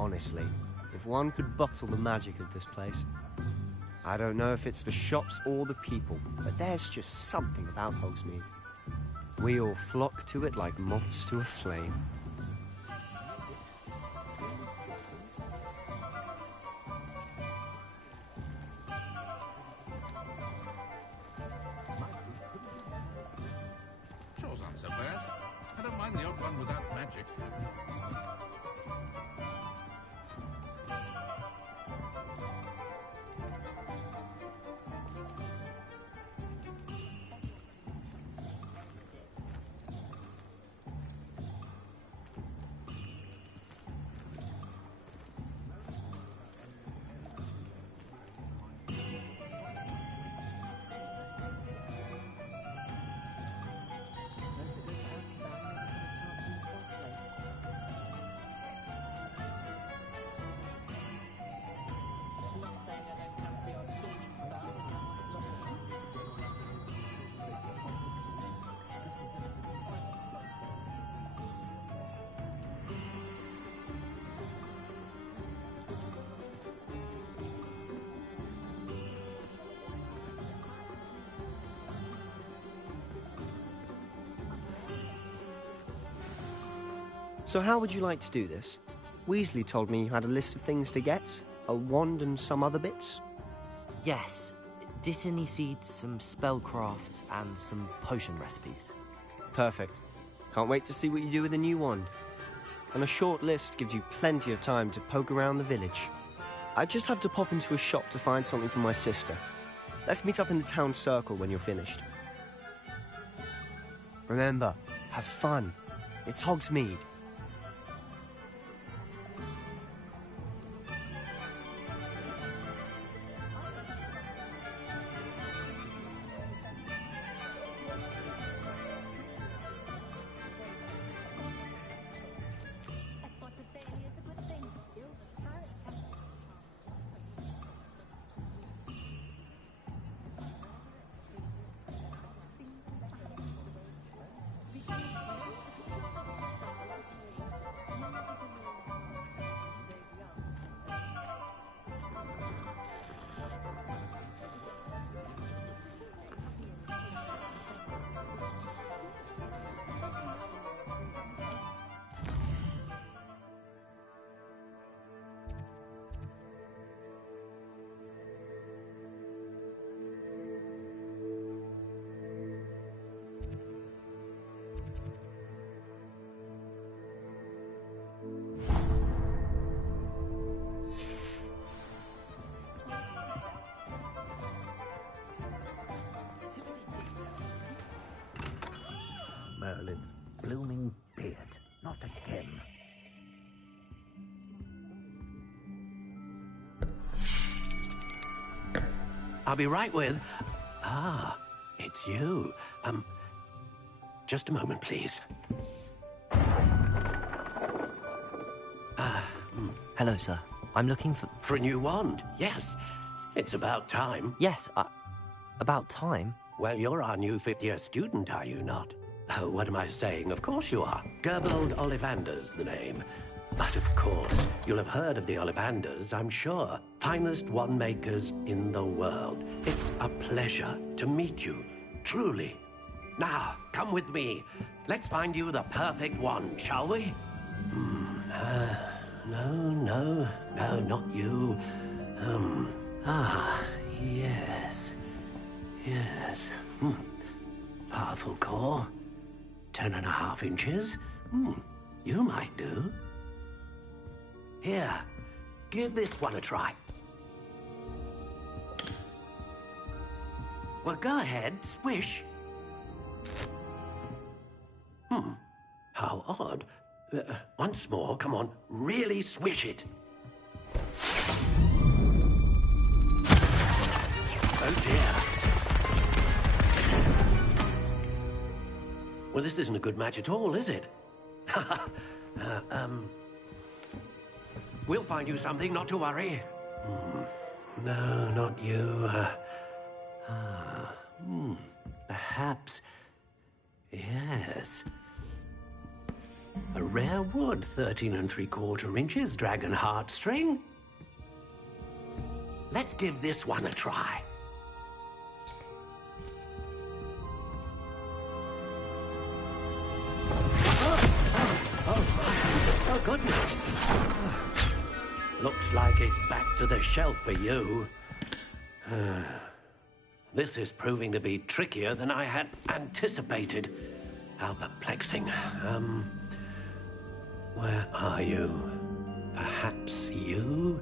Honestly, if one could bottle the magic of this place. I don't know if it's the shops or the people, but there's just something about Hogsmeade. We all flock to it like moths to a flame. Chores aren't so bad. I don't mind the odd one without magic. So how would you like to do this? Weasley told me you had a list of things to get, a wand and some other bits. Yes. Didn't he seed some spellcrafts and some potion recipes? Perfect. Can't wait to see what you do with the new wand. And a short list gives you plenty of time to poke around the village. I just have to pop into a shop to find something for my sister. Let's meet up in the town circle when you're finished. Remember, have fun. It's Hogsmeade. Merlin's blooming beard, not again. I'll be right with... Ah, it's you. Just a moment, please. Hello, sir. I'm looking for... For a new wand, yes. It's about time. Yes, about time? Well, you're our new fifth-year student, are you not? Oh, what am I saying? Of course you are. Gerbold Ollivander's the name. But of course, you'll have heard of the Ollivanders, I'm sure. Finest wand makers in the world. It's a pleasure to meet you, truly. Now, come with me. Let's find you the perfect wand, shall we? No, not you. Yes. Powerful core. 10.5 inches. You might do. Here, give this one a try. Well, go ahead, swish. How odd. Once more, come on, really swish it. Oh dear. Well, this isn't a good match at all, is it? We'll find you something, not to worry. No, not you. Perhaps. Yes. A rare wood, 13 3/4 inches, dragon heartstring. Let's give this one a try. Oh, goodness. Looks like it's back to the shelf for you. This is proving to be trickier than I had anticipated. How perplexing. Where are you? Perhaps you?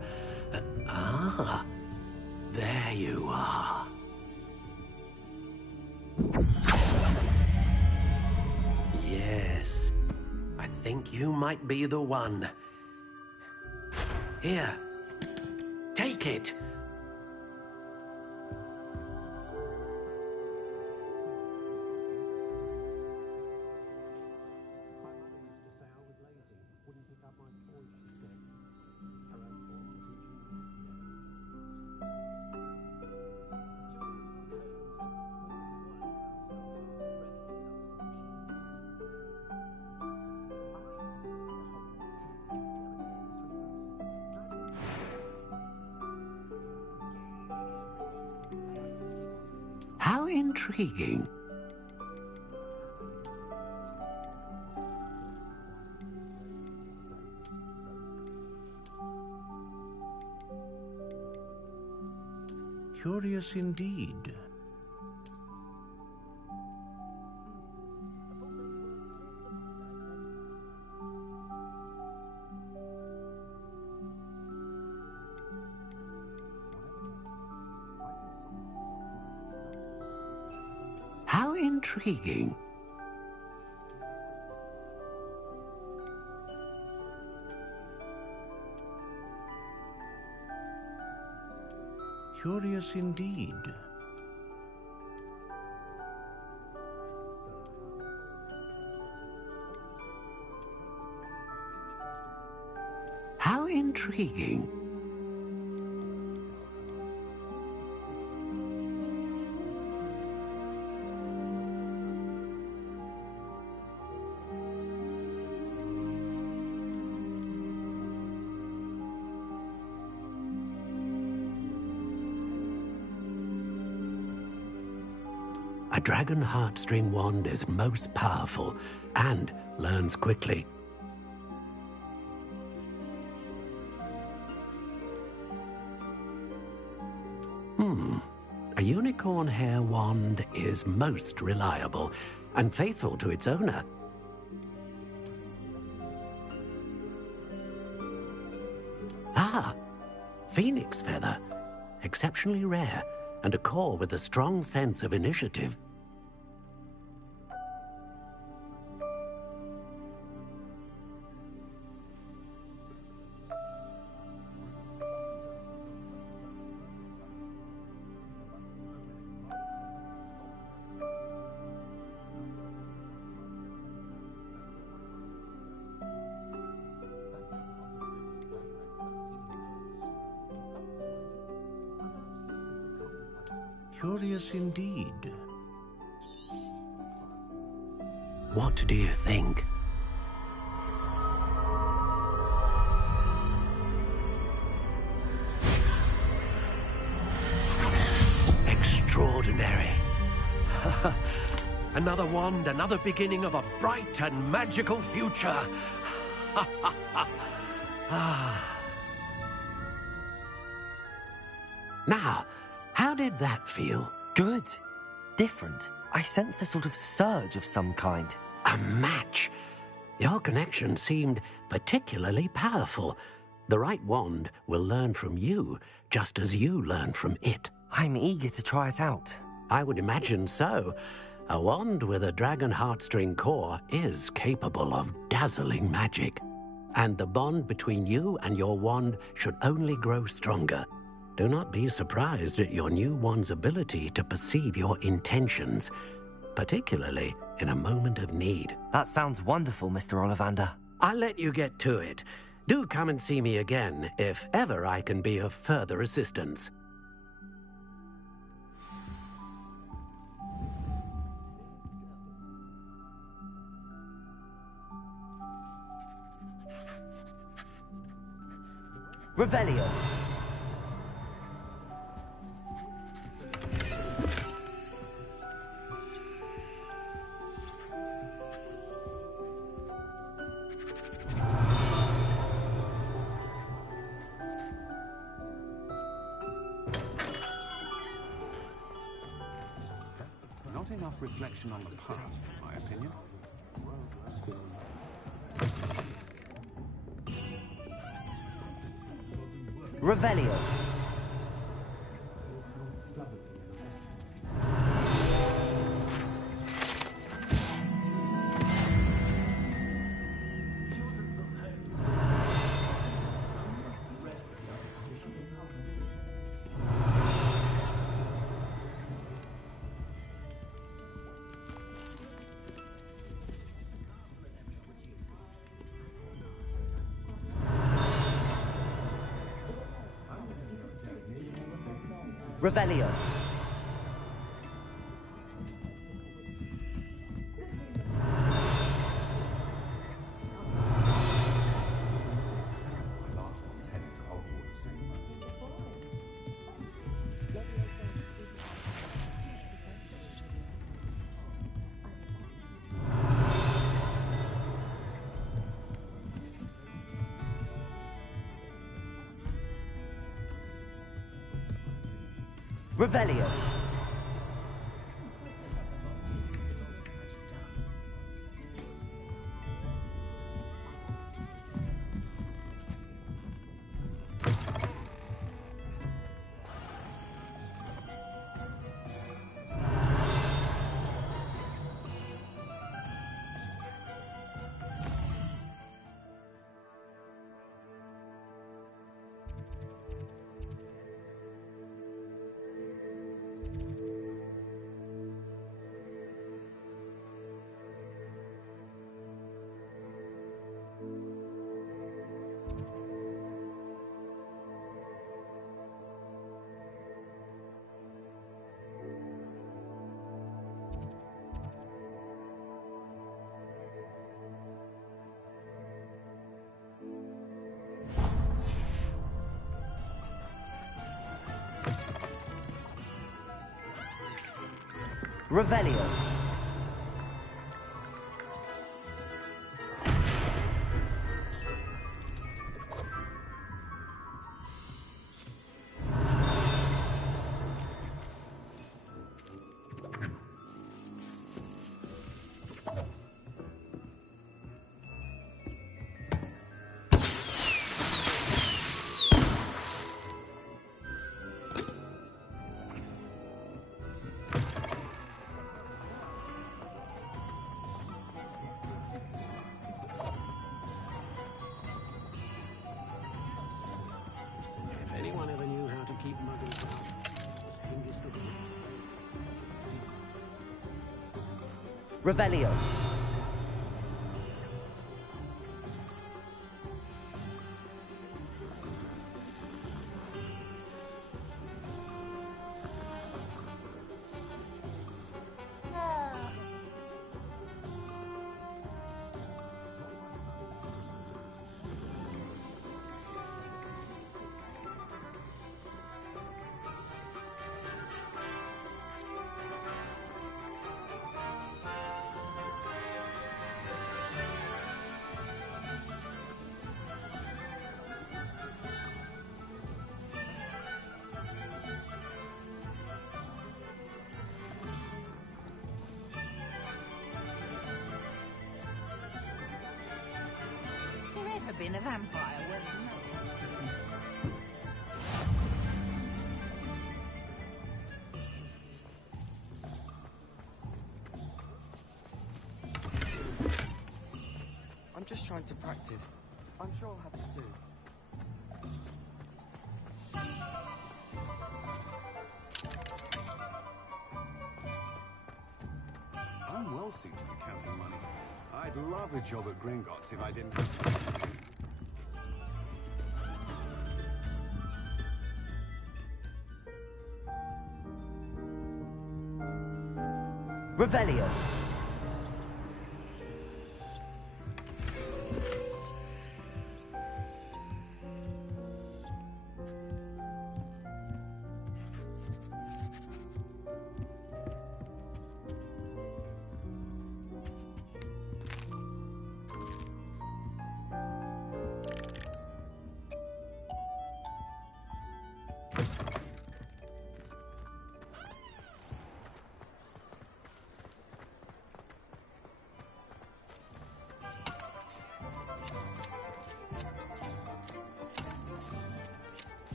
There you are. Yes, I think you might be the one. Here, take it. How intriguing. Curious indeed. How intriguing. Curious indeed. How intriguing. A dragon heartstring wand is most powerful and learns quickly. A unicorn hair wand is most reliable and faithful to its owner. Ah, phoenix feather. Exceptionally rare, and a core with a strong sense of initiative. Curious indeed. What do you think? Extraordinary. Another wand, another beginning of a bright and magical future. Now, how did that feel? Good. Different. I sensed a sort of surge of some kind. A match. Your connection seemed particularly powerful. The right wand will learn from you, just as you learn from it. I'm eager to try it out. I would imagine so. A wand with a dragon heartstring core is capable of dazzling magic. And the bond between you and your wand should only grow stronger. Do not be surprised at your new wand's ability to perceive your intentions, particularly in a moment of need. That sounds wonderful, Mr. Ollivander. I'll let you get to it. Do come and see me again if ever I can be of further assistance. Revelio. Not enough reflection on the past, in my opinion. Revelio. Revelio. Revelio. Revelio. If anyone ever knew how to keep muggles out, it was Hengist the Good. Revelio. Been a vampire, well, I'm just trying to practice. I'm sure I'll have it too. I'm well suited to counting money. I'd love a job at Gringotts if I didn't. Revelio.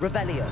Revelio.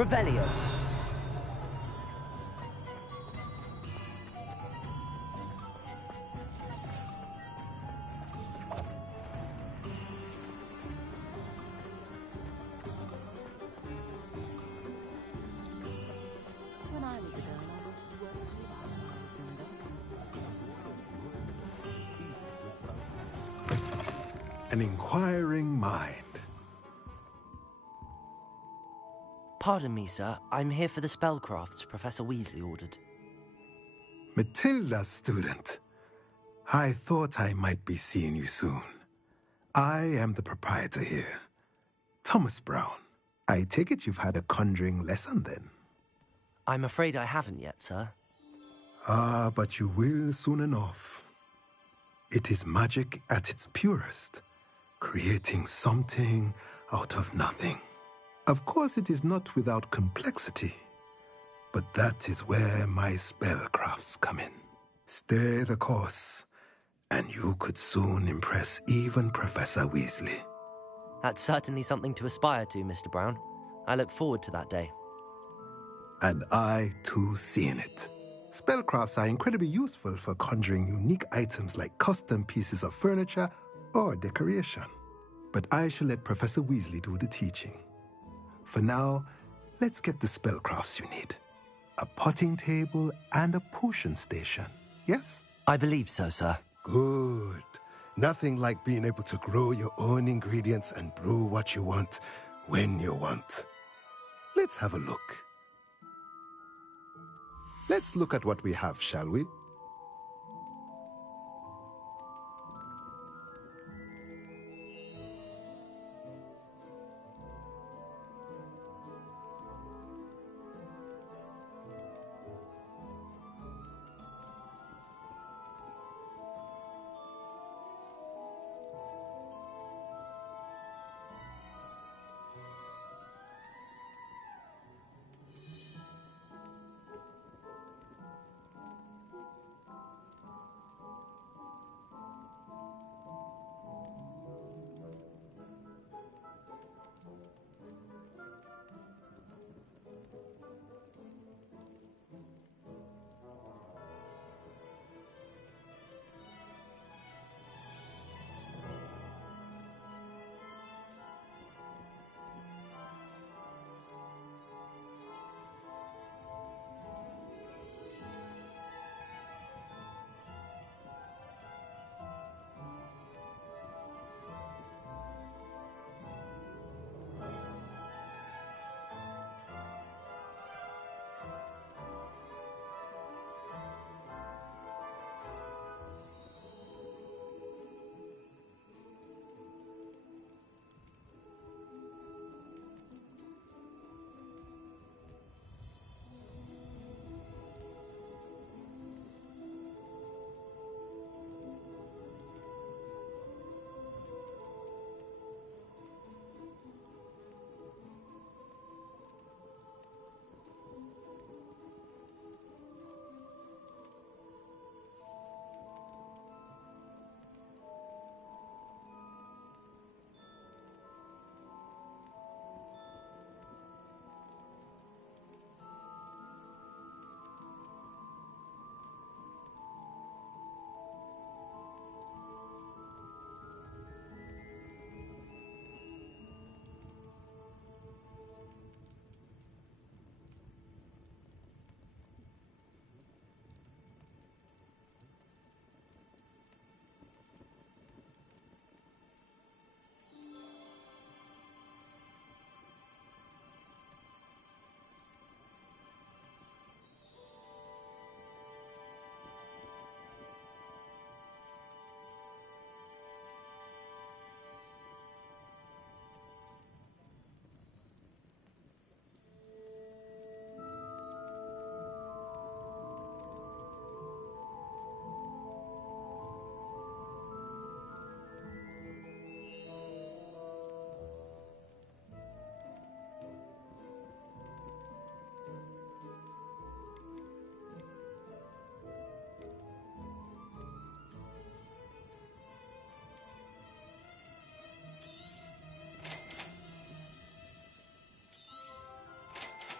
Revelio. When I was a girl, I wanted to work for An inquiring mind. Pardon me, sir. I'm here for the spellcrafts Professor Weasley ordered. Matilda's student. I thought I might be seeing you soon. I am the proprietor here, Thomas Brown. I take it you've had a conjuring lesson then? I'm afraid I haven't yet, sir. Ah, but you will soon enough. It is magic at its purest, creating something out of nothing. Of course, it is not without complexity, but that is where my spellcrafts come in. Stay the course, and you could soon impress even Professor Weasley. That's certainly something to aspire to, Mr. Brown. I look forward to that day. And I, too, seeing it. Spellcrafts are incredibly useful for conjuring unique items like custom pieces of furniture or decoration. But I shall let Professor Weasley do the teaching. For now, let's get the spellcrafts you need. A potting table and a potion station, yes? I believe so, sir. Good. Nothing like being able to grow your own ingredients and brew what you want, when you want. Let's have a look. Let's look at what we have, shall we?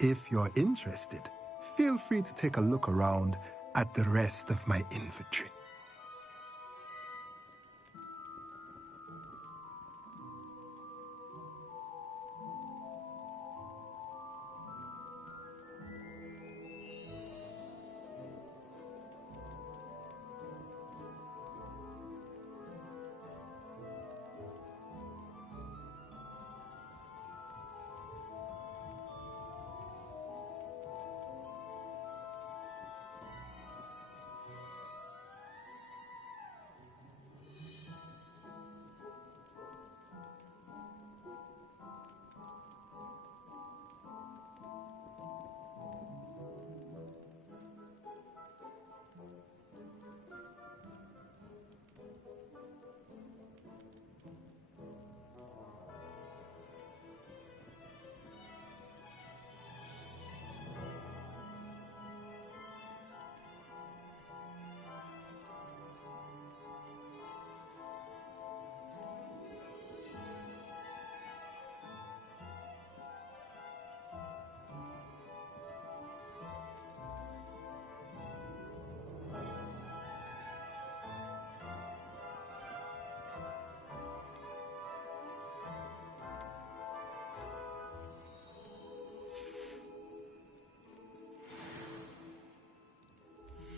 If you're interested, feel free to take a look around at the rest of my inventory.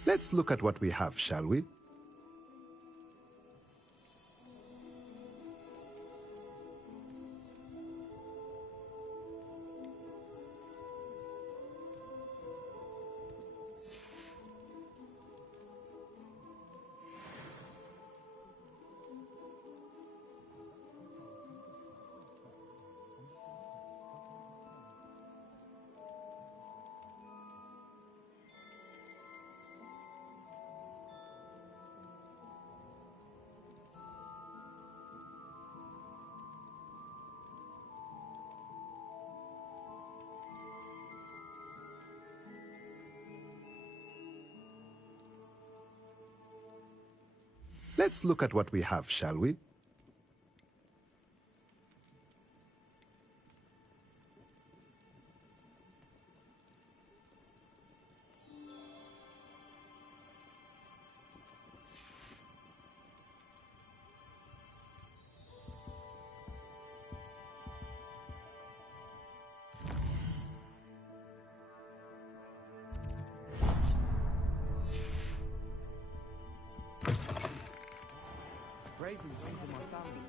Let's look at what we have, shall we? Let's look at what we have, shall we? Bravery came from my family.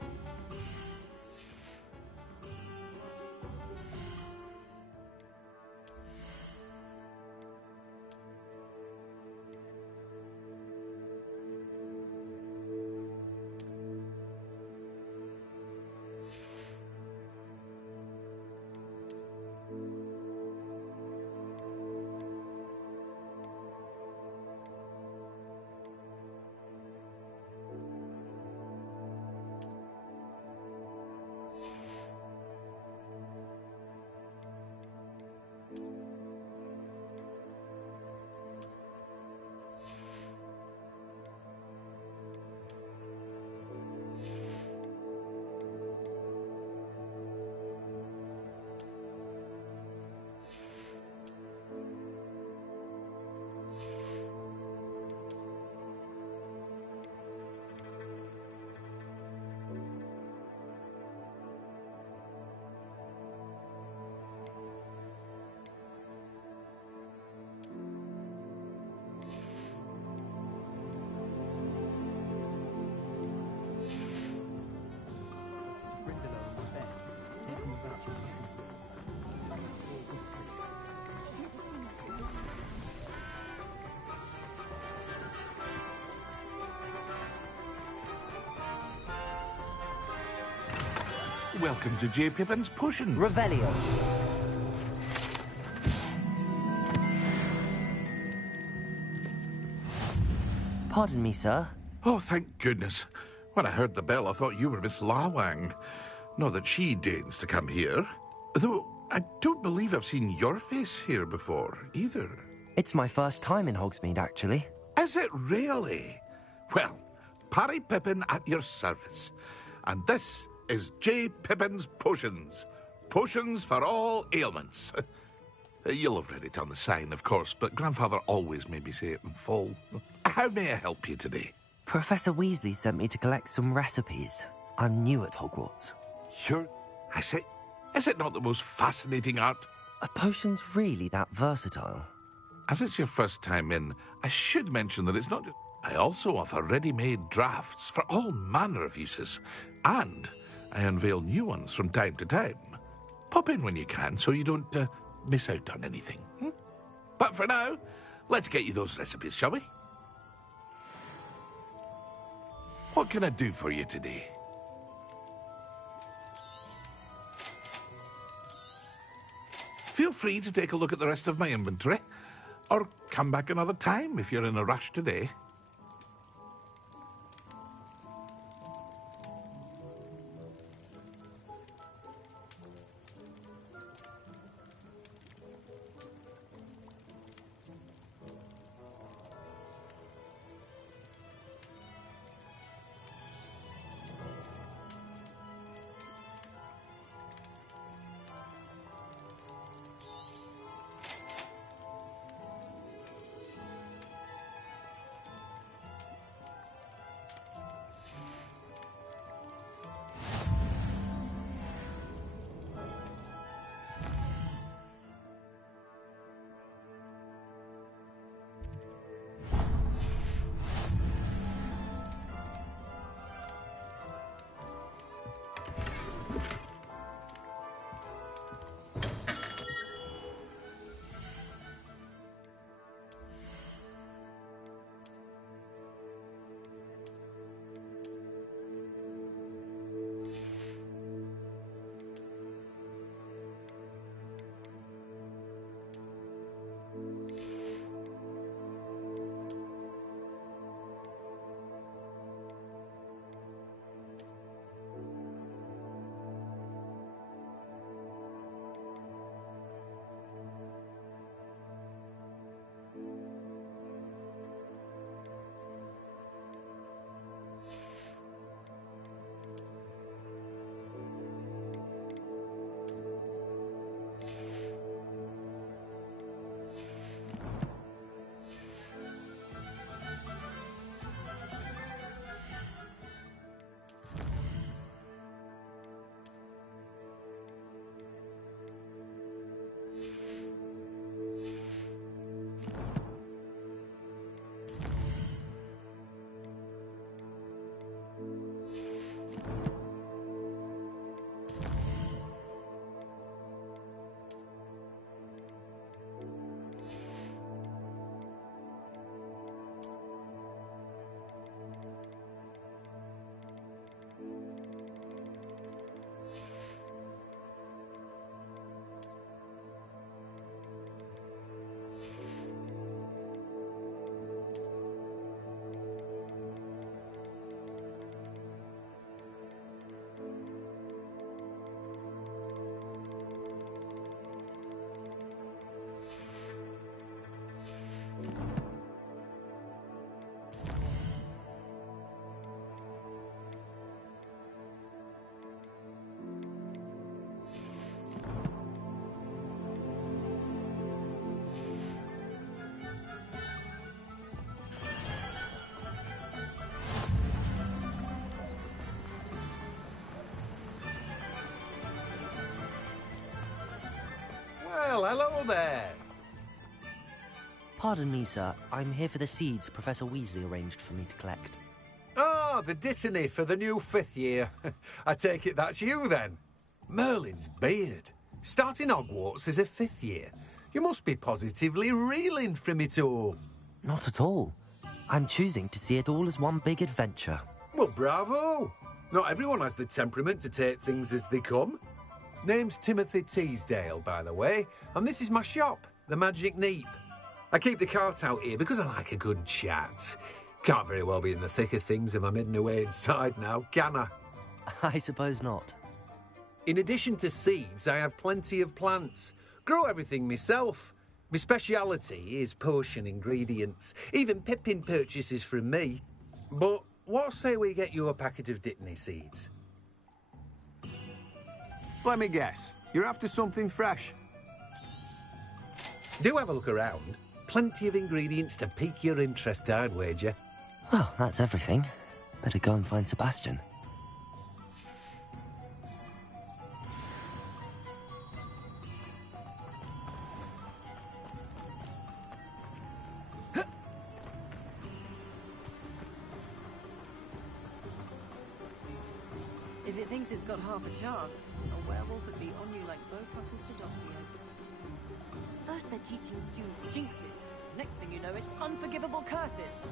Welcome to J. Pippin's Potions. Revelio. Pardon me, sir. Oh, thank goodness. When I heard the bell, I thought you were Miss Lawang. Not that she deigns to come here. Though I don't believe I've seen your face here before, either. It's my first time in Hogsmeade, actually. Is it really? Well, Parry Pippin at your service. And this is J. Pippin's Potions. Potions for all ailments. You'll have read it on the sign, of course, but Grandfather always made me say it in full. How may I help you today? Professor Weasley sent me to collect some recipes. I'm new at Hogwarts. Sure. I say, is it not the most fascinating art? Are potions really that versatile? As it's your first time in, I should mention that it's not just... I also offer ready-made drafts for all manner of uses, and I unveil new ones from time to time. Pop in when you can so you don't miss out on anything. But for now, let's get you those recipes, shall we? What can I do for you today? Feel free to take a look at the rest of my inventory, or come back another time if you're in a rush today. Well, hello there. Pardon me, sir. I'm here for the seeds Professor Weasley arranged for me to collect. Oh, the dittany for the new 5th year. I take it that's you, then. Merlin's beard. Starting Hogwarts as a 5th year. You must be positively reeling from it all. Not at all. I'm choosing to see it all as one big adventure. Well, bravo. Not everyone has the temperament to take things as they come. Name's Timothy Teasdale, by the way, and this is my shop, the Magic Neep. I keep the cart out here because I like a good chat. Can't very well be in the thick of things if I'm hidden away inside now, can I? I suppose not. In addition to seeds, I have plenty of plants. Grow everything myself. My speciality is potion ingredients. Even Pippin purchases from me. But what say we get you a packet of dittany seeds? Let me guess. You're after something fresh. Do have a look around. Plenty of ingredients to pique your interest, I'd wager. Well, that's everything. Better go and find Sebastian. If it thinks it's got half a chance, a werewolf would be on you like bow truckles to doxy eggs. First they're teaching students jinxes. Next thing you know, it's unforgivable curses.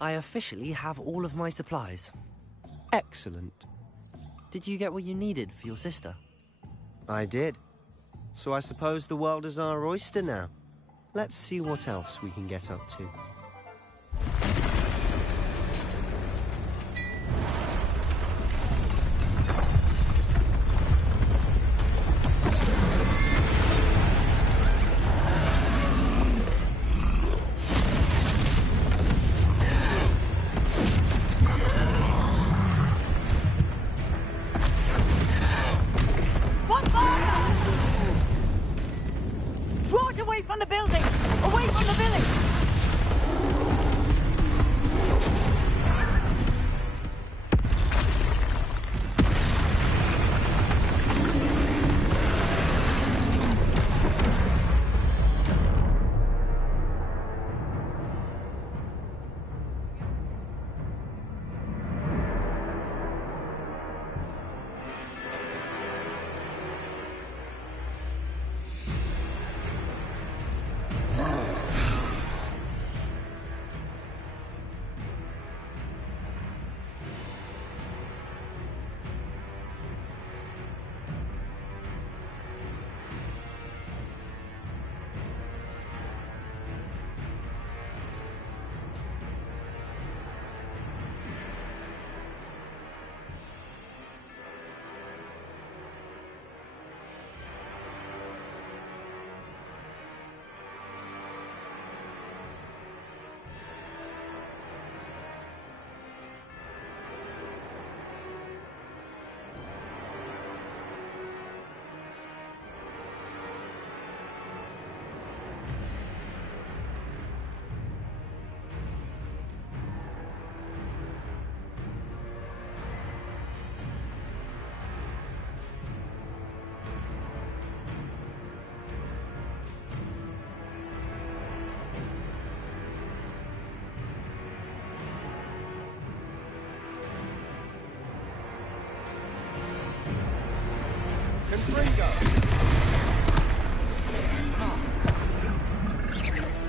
I officially have all of my supplies. Excellent. Did you get what you needed for your sister? I did. So I suppose the world is our oyster now. Let's see what else we can get up to. Draw it away from the building! Away from the village!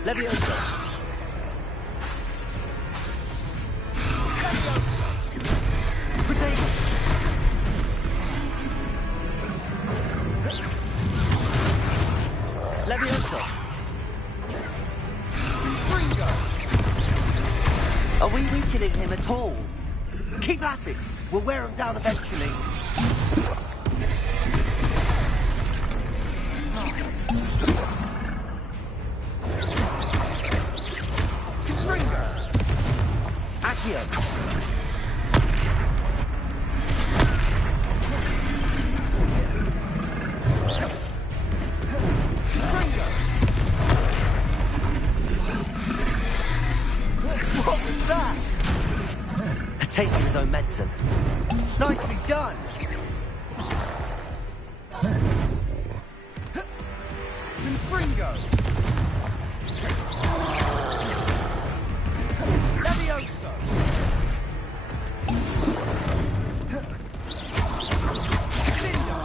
Leviosa! Potato! Leviosa! Are we weakening him at all? Keep at it! We'll wear him down eventually. Accio! What was that? A taste of his own medicine. Nicely done! Confringo! Levioso! Lindo!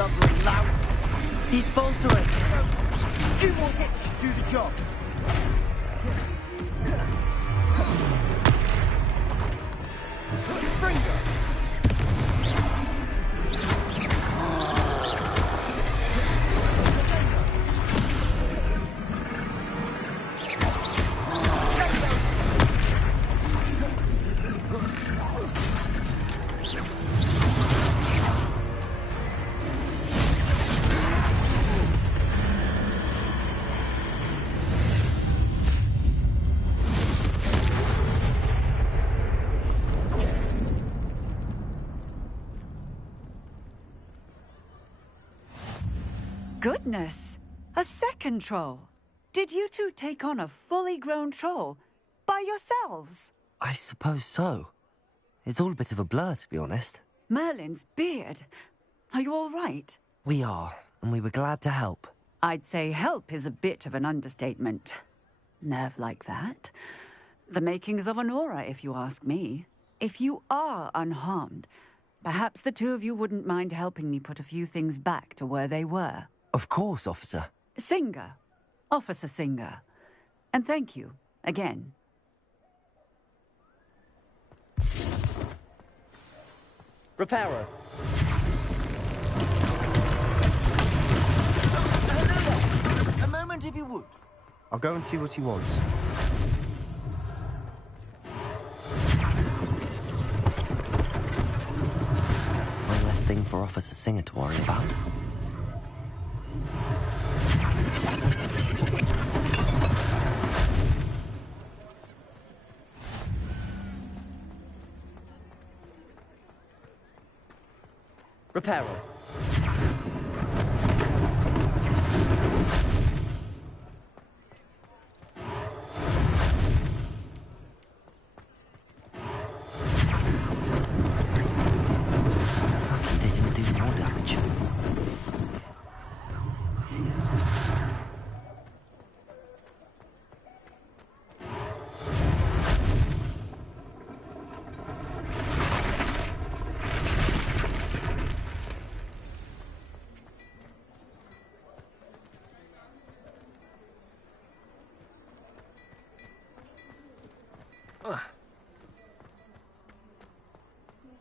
blubbering lout. He's faltering. Few more hits should do the job. Springer. Goodness! A second troll! Did you two take on a fully grown troll? By yourselves? I suppose so. It's all a bit of a blur, to be honest. Merlin's beard. Are you all right? We are, and we were glad to help. I'd say help is a bit of an understatement. Nerve like that. The makings of an aura, if you ask me. If you are unharmed, perhaps the two of you wouldn't mind helping me put a few things back to where they were. Of course, officer. Singer. Officer Singer. And thank you, again. Reparo. A moment, if you would. I'll go and see what he wants. One less thing for Officer Singer to worry about. Reparo. Lucky they didn't do more damage.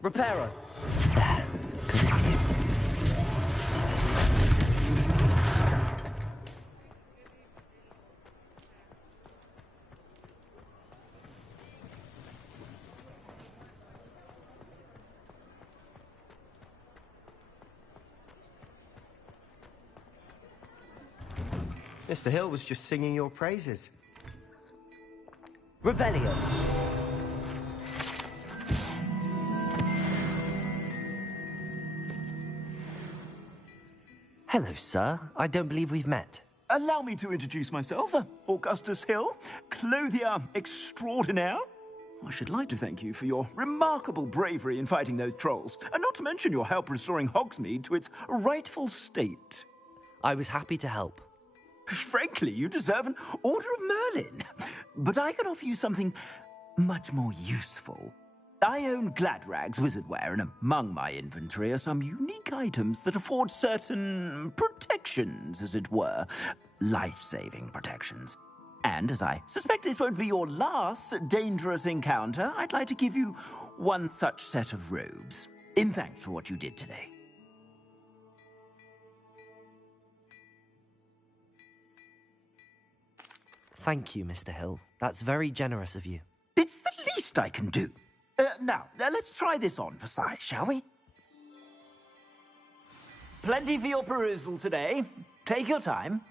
Reparo. Good as new. Mr. Hill was just singing your praises. Revelio. Hello, sir. I don't believe we've met. Allow me to introduce myself, Augustus Hill, clothier extraordinaire. I should like to thank you for your remarkable bravery in fighting those trolls, and not to mention your help restoring Hogsmeade to its rightful state. I was happy to help. Frankly, you deserve an Order of Merlin. But I can offer you something much more useful. I own Gladrag's wizardware, and among my inventory are some unique items that afford certain protections, as it were. Life-saving protections. And as I suspect this won't be your last dangerous encounter, I'd like to give you one such set of robes, in thanks for what you did today. Thank you, Mr. Hill. That's very generous of you. It's the least I can do. Now, let's try this on for size, shall we? Plenty for your perusal today. Take your time.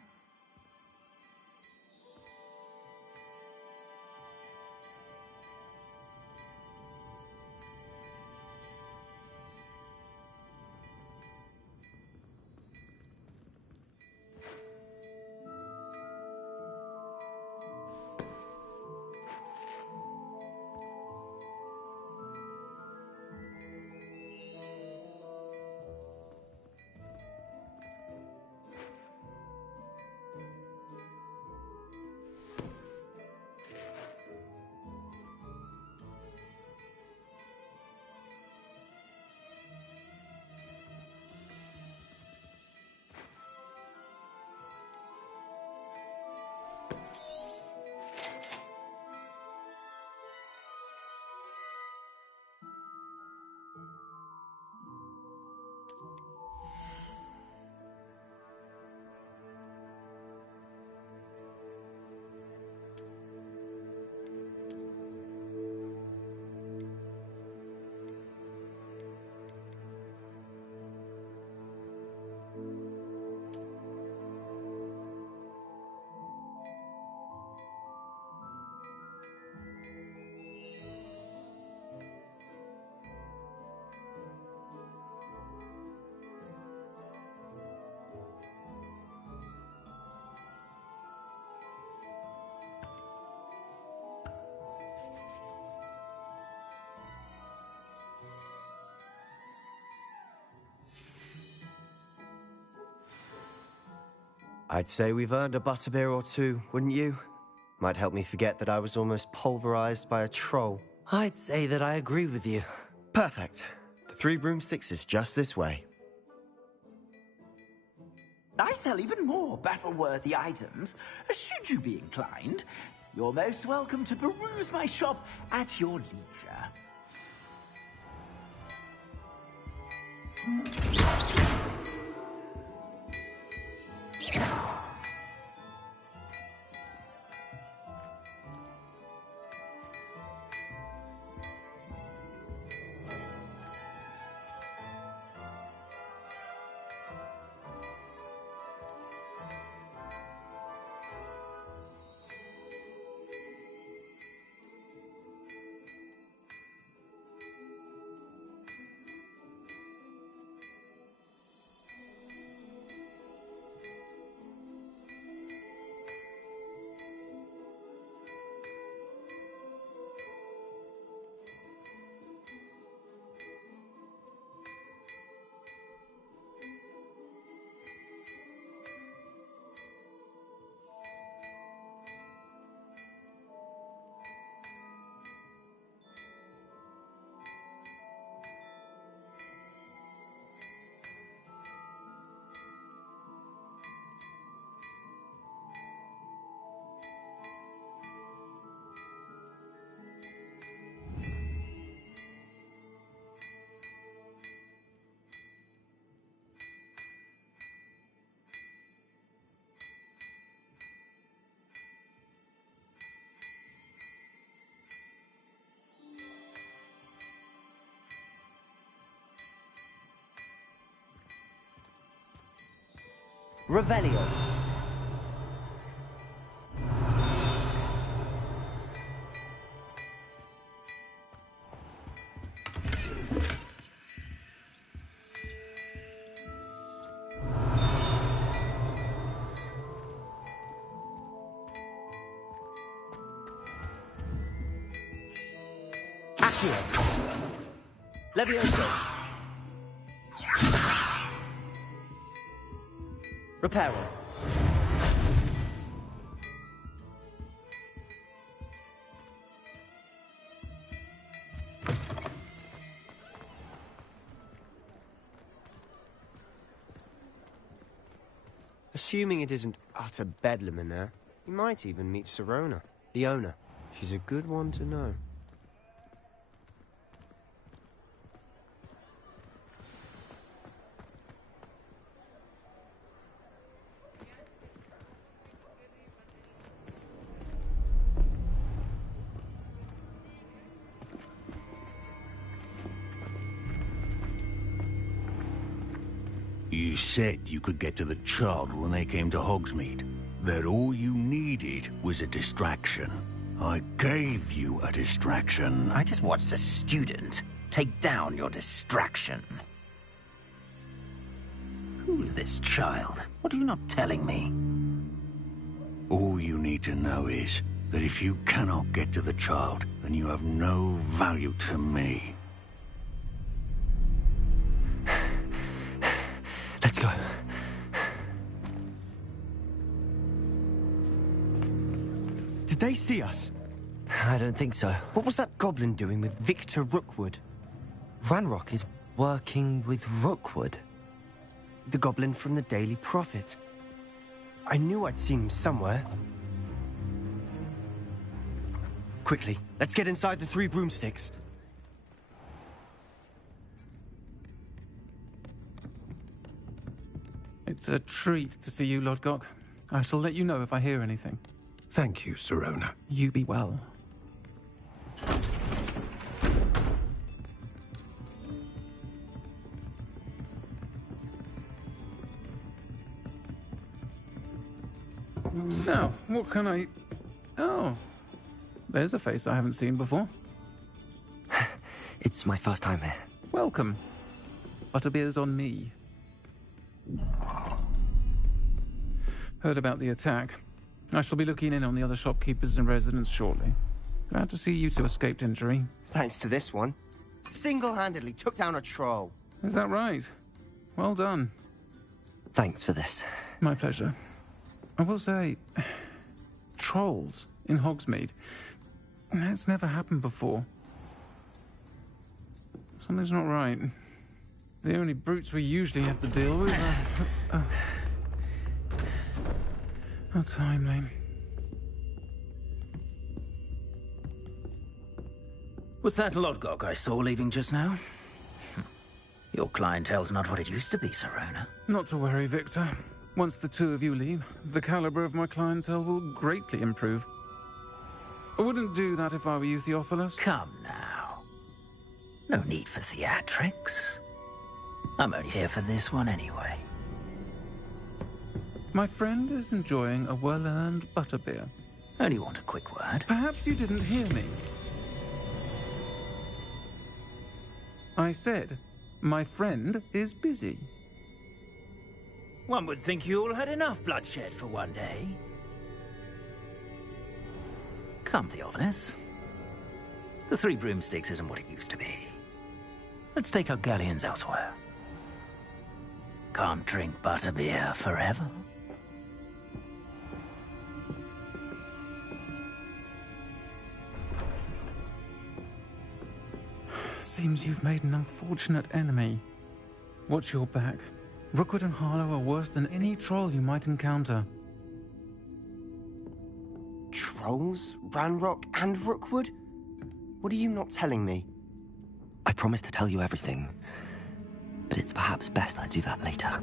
I'd say we've earned a butterbeer or two, wouldn't you? Might help me forget that I was almost pulverized by a troll. I'd say that I agree with you. Perfect. The Three Broomsticks is just this way. I sell even more battle-worthy items. Should you be inclined, you're most welcome to peruse my shop at your leisure. Revelio. Accio. Levioso. Reparo. Assuming it isn't utter bedlam in there, you might even meet Sirona, the owner. She's a good one to know. You said you could get to the child when they came to Hogsmeade. That all you needed was a distraction. I gave you a distraction. I just watched a student take down your distraction. Who's this child? What are you not telling me? All you need to know is that if you cannot get to the child, then you have no value to me. Let's go. Did they see us? I don't think so. What was that goblin doing with Victor Rookwood? Ranrock is working with Rookwood. The goblin from the Daily Prophet. I knew I'd seen him somewhere. Quickly, let's get inside the Three Broomsticks. It's a treat to see you, Lodgok. I shall let you know if I hear anything. Thank you, Sirona. You be well. Now, what can I... Oh, there's a face I haven't seen before. It's my first time here. Welcome. Butterbeer's on me. Heard about the attack. I shall be looking in on the other shopkeepers and residents shortly. Glad to see you two escaped injury. Thanks to this one. Single-handedly took down a troll. Is that right? Well done. Thanks for this. My pleasure. I will say, trolls in Hogsmeade. That's never happened before. Something's not right. The only brutes we usually have to deal with are... How timely. Was that Lodgok I saw leaving just now? Your clientele's not what it used to be, Serona. Not to worry, Victor. Once the two of you leave, the caliber of my clientele will greatly improve. I wouldn't do that if I were you, Theophilus. Come now. No need for theatrics. I'm only here for this one anyway. My friend is enjoying a well-earned butterbeer. Only want a quick word. Perhaps you didn't hear me. I said, my friend is busy. One would think you all had enough bloodshed for one day. Come, Theophilus. The Three Broomsticks isn't what it used to be. Let's take our galleons elsewhere. Can't drink butterbeer forever. Seems you've made an unfortunate enemy. Watch your back. Rookwood and Harlow are worse than any troll you might encounter. Trolls? Ranrock and Rookwood? What are you not telling me? I promised to tell you everything, but it's perhaps best I do that later.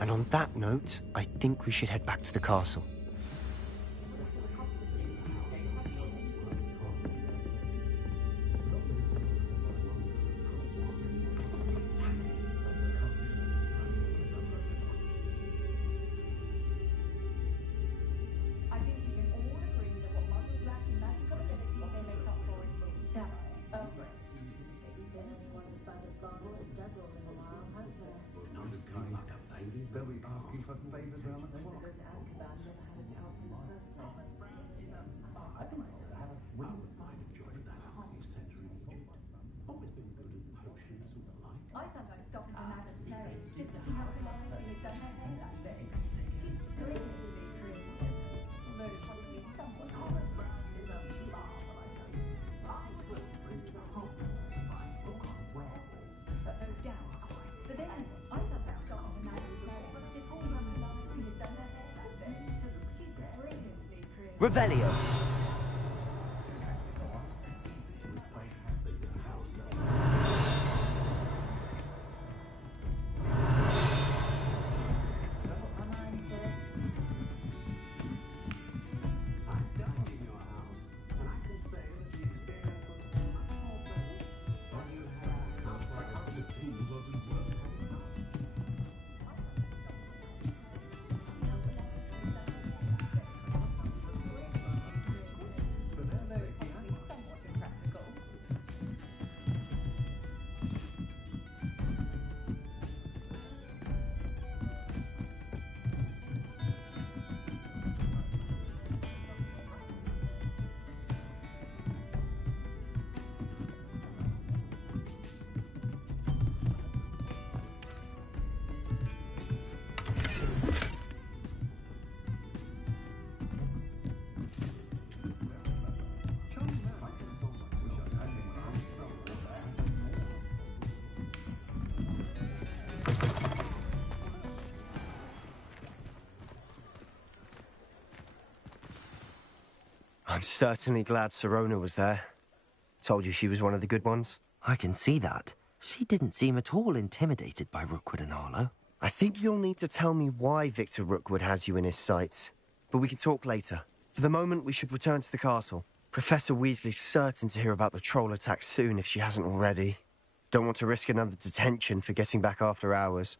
And on that note, I think we should head back to the castle. They'll be asking for favours around the clock. I sometimes stop into Nana's place just to see how politely he's done her hair that day. She's brilliantly creative, although it's probably somewhat common. But no doubt. But then I sometimes stop into Nana's place just to see how politely he's done her hair that day. She's brilliantly creative. Revelio. I'm certainly glad Serona was there. Told you she was one of the good ones. I can see that. She didn't seem at all intimidated by Rookwood and Harlow. I think you'll need to tell me why Victor Rookwood has you in his sights. But we can talk later. For the moment, we should return to the castle. Professor Weasley's certain to hear about the troll attack soon if she hasn't already. Don't want to risk another detention for getting back after hours.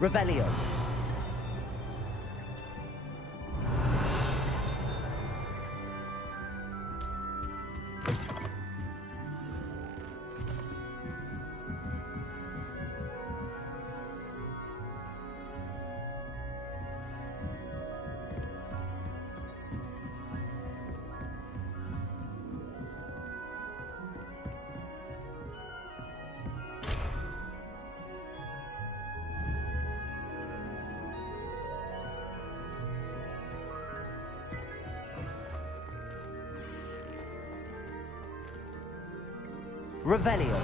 Revelio. Revelio.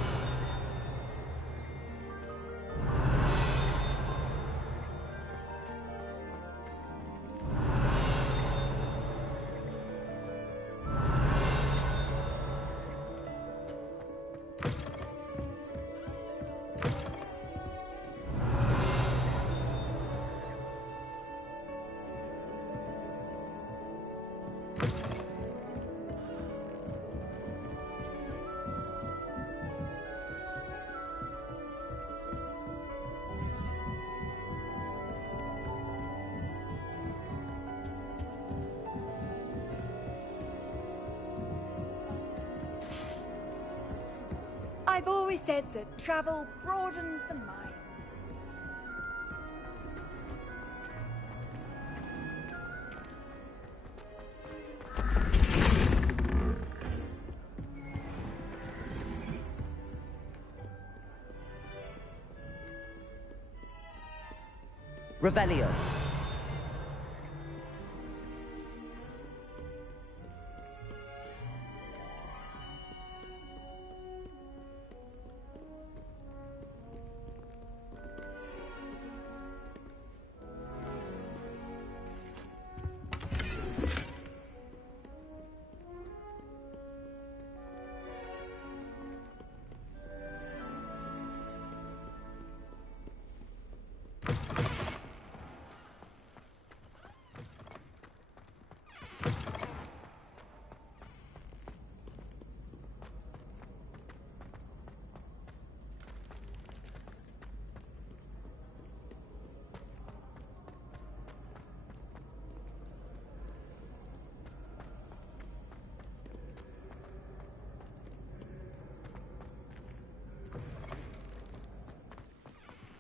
I've always said that travel broadens the mind. Revelio.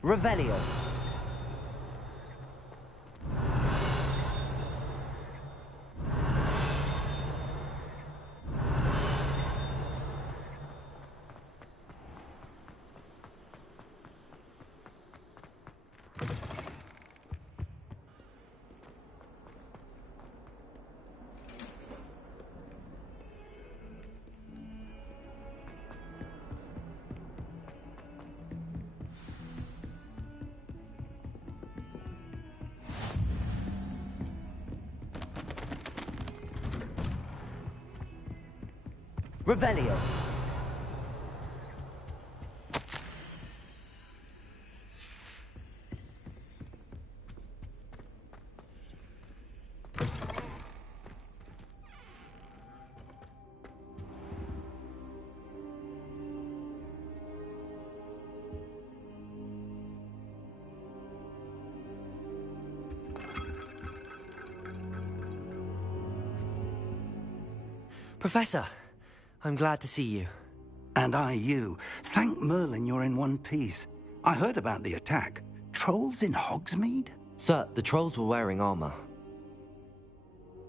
Revelio. Revelio. Professor, I'm glad to see you. And I you. Thank Merlin you're in one piece. I heard about the attack. Trolls in Hogsmeade? Sir, the trolls were wearing armor.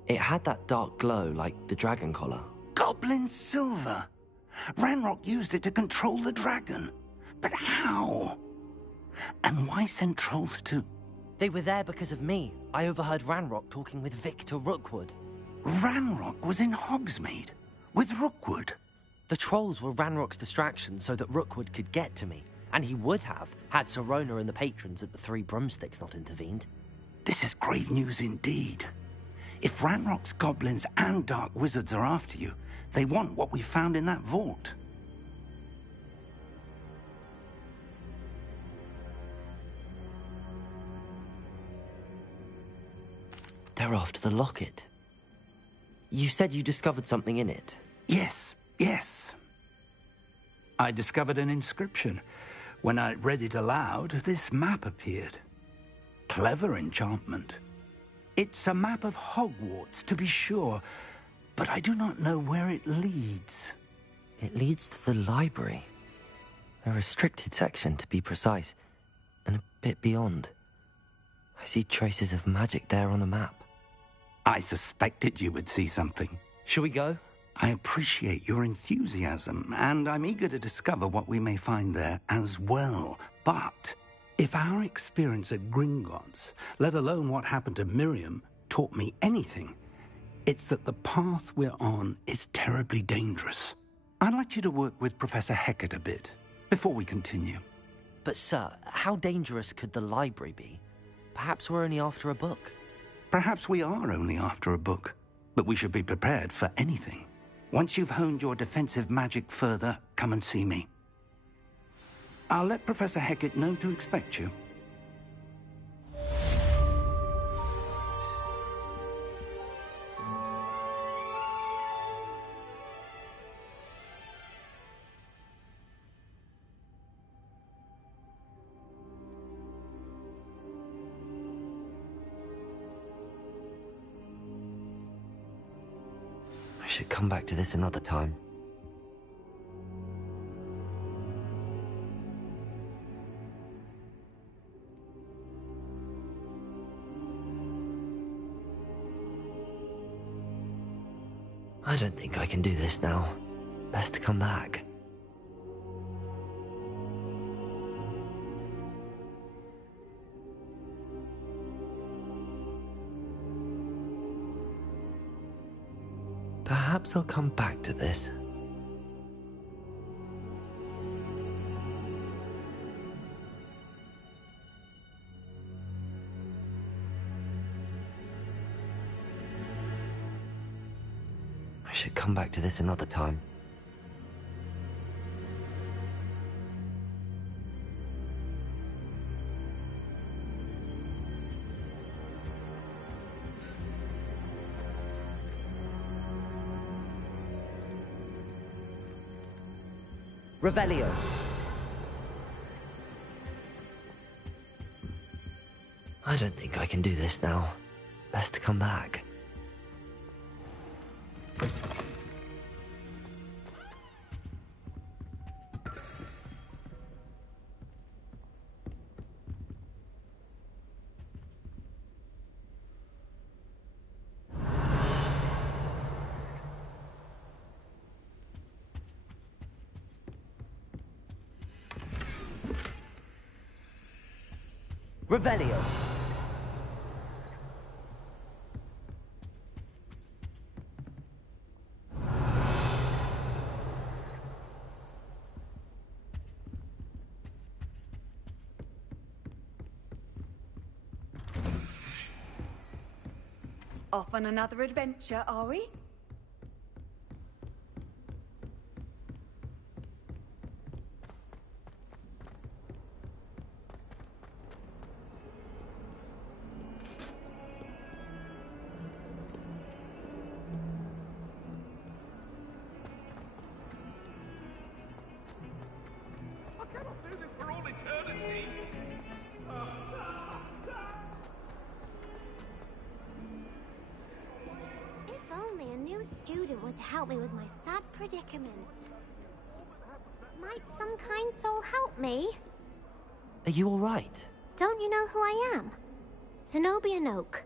It had that dark glow like the dragon collar. Goblin silver! Ranrock used it to control the dragon. But how? And why send trolls too? They were there because of me. I overheard Ranrock talking with Victor Rookwood. Ranrock was in Hogsmeade? With Rookwood? The trolls were Ranrock's distraction so that Rookwood could get to me. And he would have, had Sirona and the patrons at the Three Broomsticks not intervened. This is grave news indeed. If Ranrock's goblins and dark wizards are after you, they want what we found in that vault. They're after the locket. You said you discovered something in it. Yes, yes. I discovered an inscription. When I read it aloud, this map appeared. clever enchantment. It's a map of Hogwarts, to be sure, but I do not know where it leads. It leads to the library. A restricted section, to be precise, and a bit beyond. I see traces of magic there on the map. I suspected you would see something. Shall we go? I appreciate your enthusiasm, and I'm eager to discover what we may find there as well. But if our experience at Gringotts, let alone what happened to Miriam, taught me anything, it's that the path we're on is terribly dangerous. I'd like you to work with Professor Hecat a bit before we continue. But sir, how dangerous could the library be? Perhaps we're only after a book. Perhaps we are only after a book, but we should be prepared for anything. Once you've honed your defensive magic further, come and see me. I'll let Professor Hecat know to expect you. I should come back to this another time. I don't think I can do this now. Best to come back. Perhaps I'll come back to this. I should come back to this another time. Revelio. I don't think I can do this now. Best to come back. Revelio. Off on another adventure, are we? If only a new student were to help me with my sad predicament. Might some kind soul help me? Are you all right? Don't you know who I am? Zenobia Noak,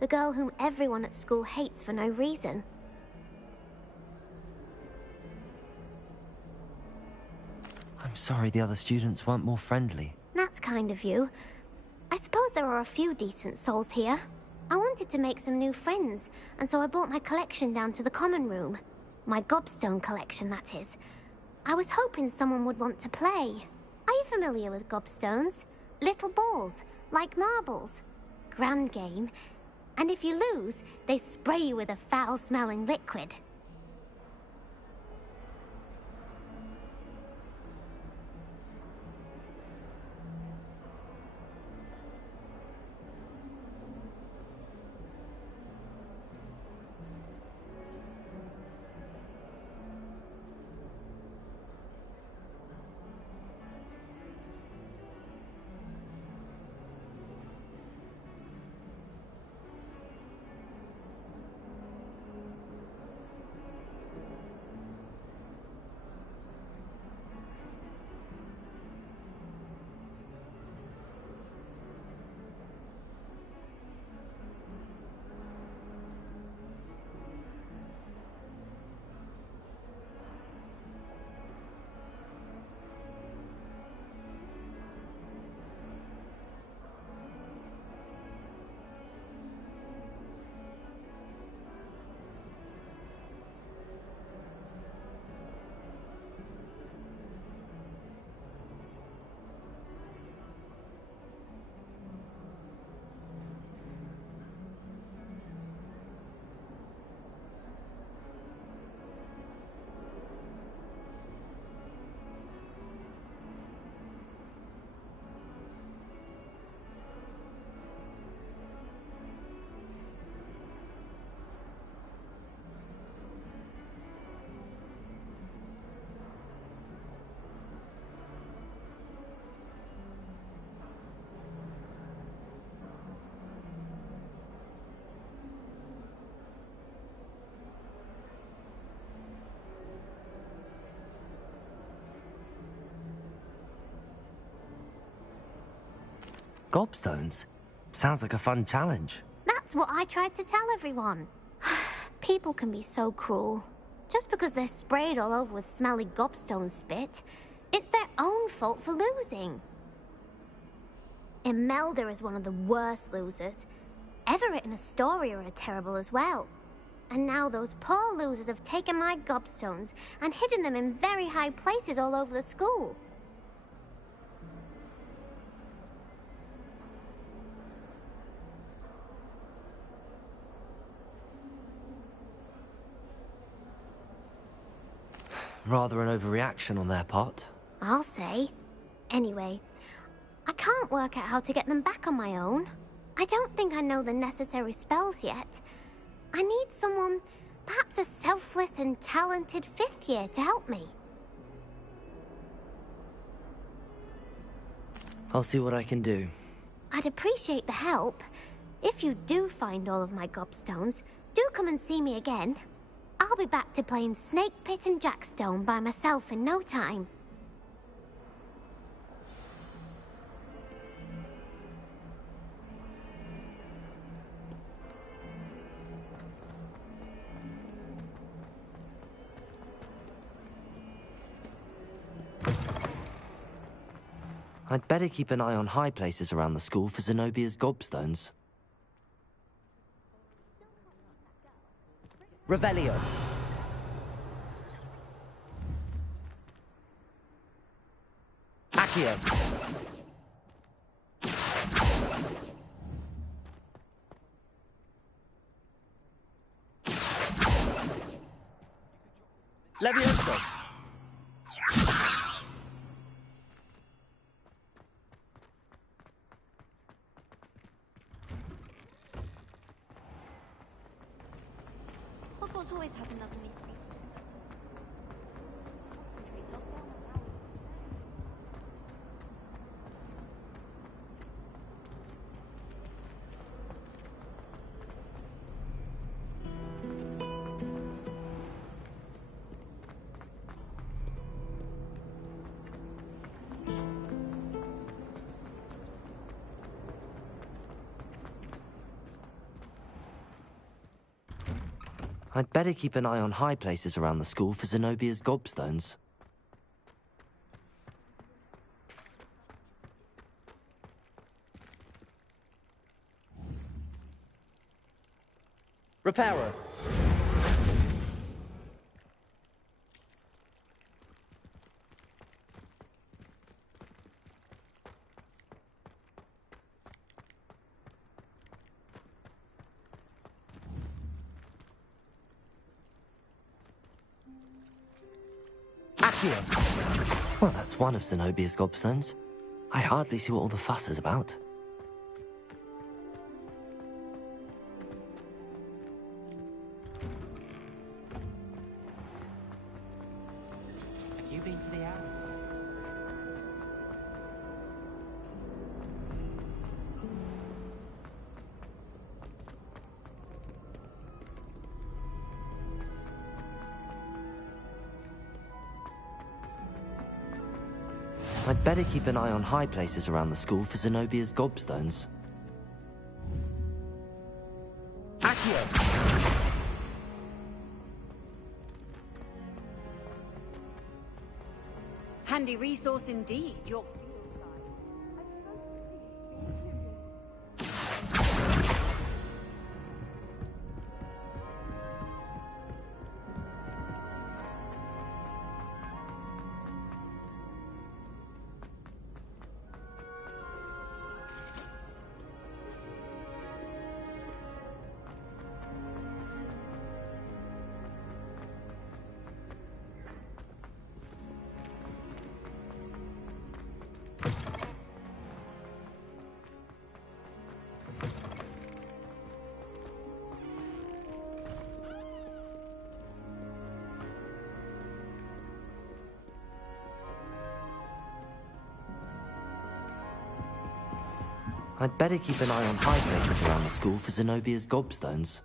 the girl whom everyone at school hates for no reason. I'm sorry the other students weren't more friendly. That's kind of you. I suppose there are a few decent souls here. I wanted to make some new friends, and so I brought my collection down to the common room. My gobstone collection, that is. I was hoping someone would want to play. Are you familiar with gobstones? Little balls, like marbles. Grand game. And if you lose, they spray you with a foul-smelling liquid. Gobstones? Sounds like a fun challenge. That's what I tried to tell everyone. People can be so cruel. Just because they're sprayed all over with smelly gobstone spit, it's their own fault for losing. Imelda is one of the worst losers. Everett and Astoria are terrible as well. And now those poor losers have taken my gobstones and hidden them in very high places all over the school. Rather an overreaction on their part. I'll say. Anyway, I can't work out how to get them back on my own. I don't think I know the necessary spells yet. I need someone, perhaps a selfless and talented 5th year to help me. I'll see what I can do. I'd appreciate the help. If you do find all of my gobstones, do come and see me again. I'll be back to playing Snake Pit and Jackstone by myself in no time. I'd better keep an eye on high places around the school for Zenobia's gobstones. Revelio. Accio. Levioso. Hogwarts always has another mystery. I'd better keep an eye on high places around the school for Zenobia's gobstones. Reparo. Accio. Well, that's one of Zenobia's gobstones. I hardly see what all the fuss is about. Have you been to the alley? I'd better keep an eye on high places around the school for Zenobia's gobstones. Accio! Handy resource indeed. You're... I'd better keep an eye on high places around the school for Zenobia's gobstones.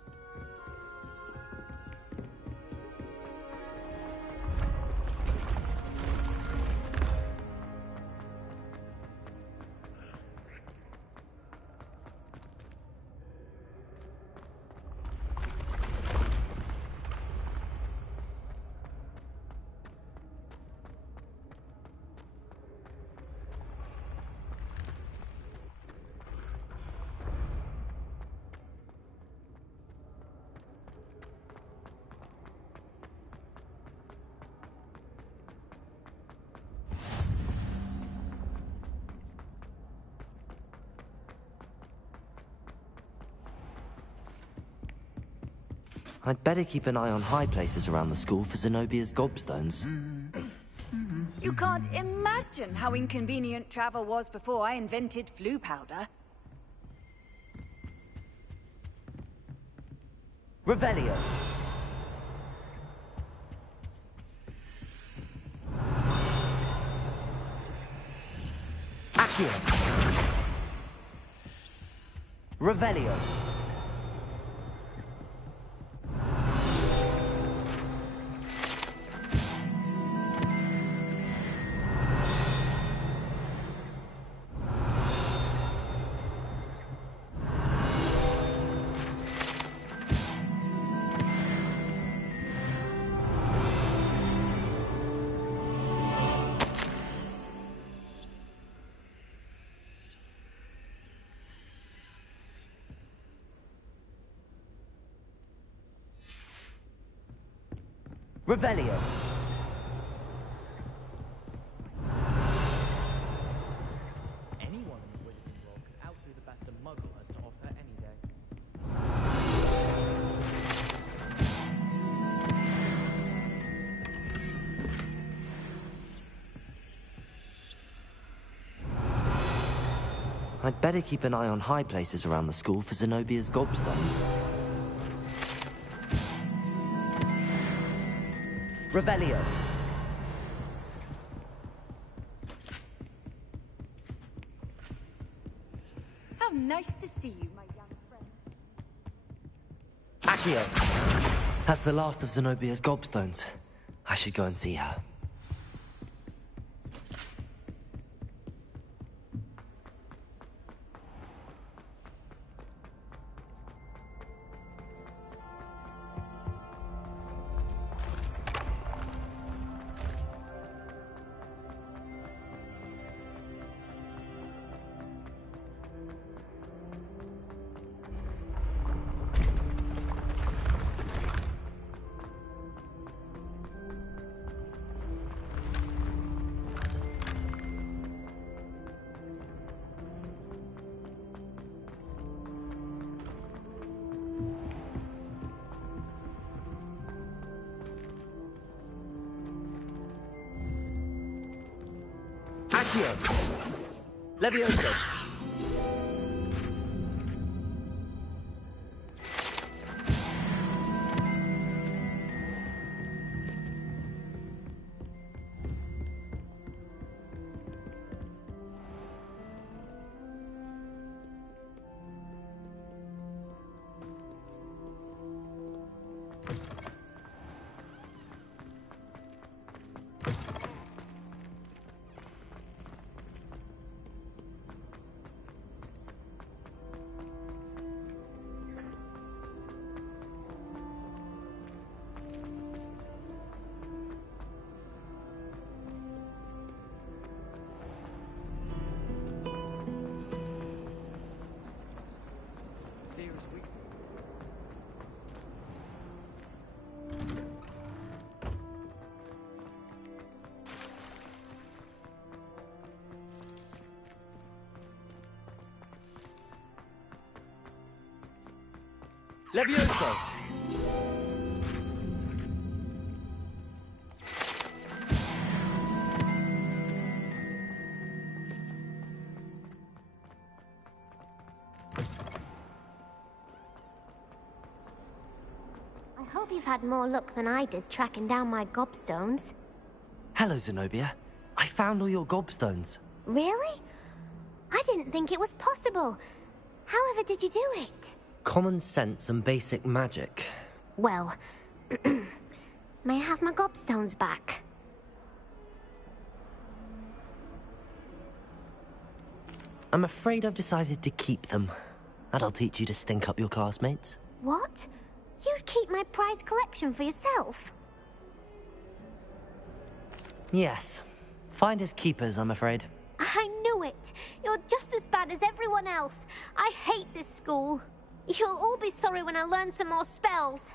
I'd better keep an eye on high places around the school for Zenobia's gobstones. You can't imagine how inconvenient travel was before I invented flu powder. Revelio. Accio. Revelio. Revelio. Anyone in the Wizarding World can outdo the best a Muggle has to offer any day. I'd better keep an eye on high places around the school for Zenobia's gobstones. Revelio. How nice to see you, my young friend. Accio. That's the last of Zenobia's gobstones. I should go and see her. Accio. Levioso. Levioso. I hope you've had more luck than I did tracking down my gobstones. Hello, Zenobia. I found all your gobstones. Really? I didn't think it was possible. However did you do it? Common sense and basic magic. Well, may I have my gobstones back? I'm afraid I've decided to keep them. That'll teach you to stink up your classmates. What? You'd keep my prized collection for yourself? Yes. Finders keepers, I'm afraid. I knew it! You're just as bad as everyone else. I hate this school. You'll all be sorry when I learn some more spells.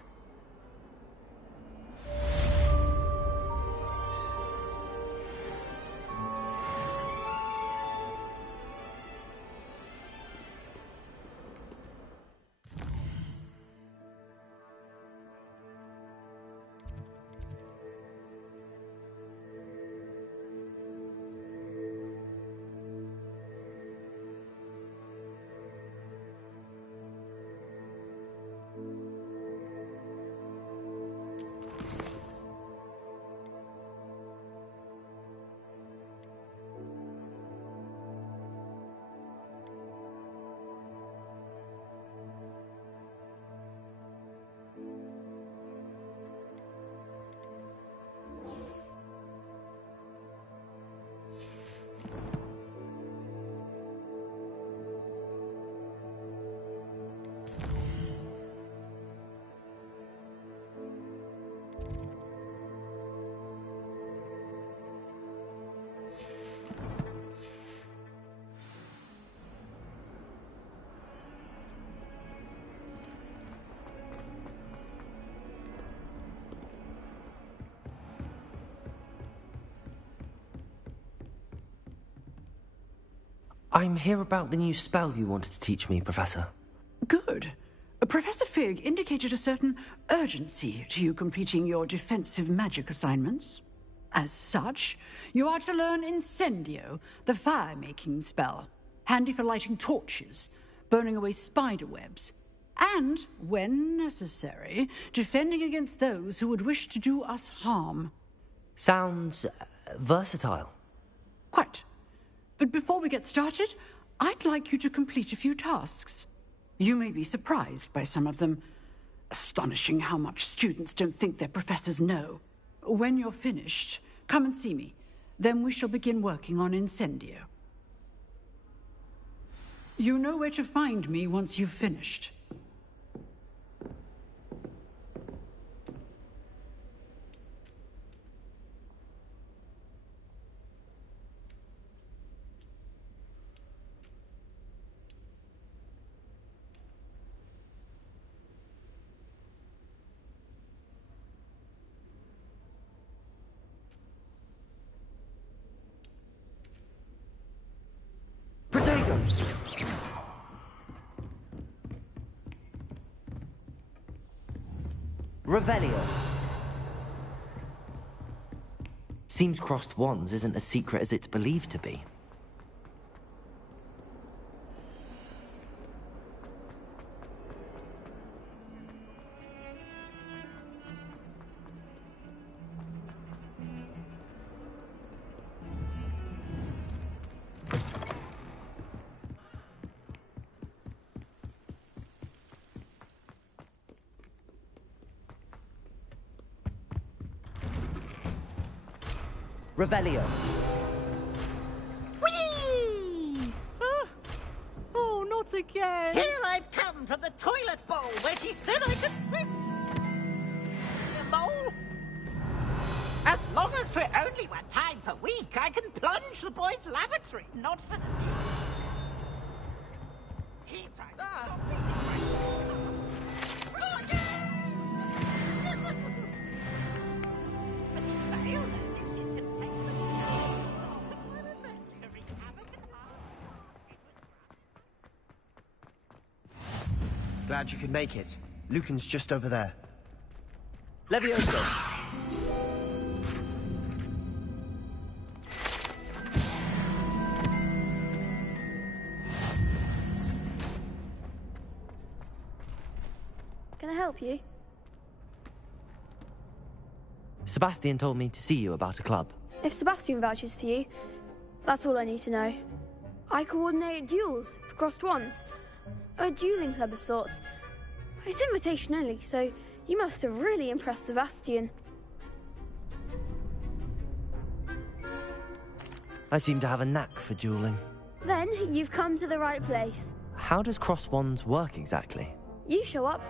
I'm here about the new spell you wanted to teach me, Professor. Good. Professor Fig indicated a certain urgency to you completing your defensive magic assignments. As such, you are to learn Incendio, the fire-making spell, handy for lighting torches, burning away spider webs, and, when necessary, defending against those who would wish to do us harm. Sounds versatile. Quite. But before we get started, I'd like you to complete a few tasks. You may be surprised by some of them. Astonishing how much students don't think their professors know. When you're finished, come and see me. Then we shall begin working on Incendio. You know where to find me once you've finished. Revelio. Seems crossed wands isn't as secret as it's believed to be. Revelio. Whee! Oh, not again! Here I've come from the toilet bowl where she said I could swim. The bowl? As long as for only 1 time per week, I can plunge the boys' lavatory, not for the... He tried to stop me. But he failed. Glad you could make it. Lucan's just over there. Levioso! Can I help you? Sebastian told me to see you about a club. If Sebastian vouches for you, that's all I need to know. I coordinate duels for crossed wands. A dueling club of sorts. It's invitation only, so you must have really impressed Sebastian. I seem to have a knack for dueling. Then you've come to the right place. How does cross wands work exactly? You show up,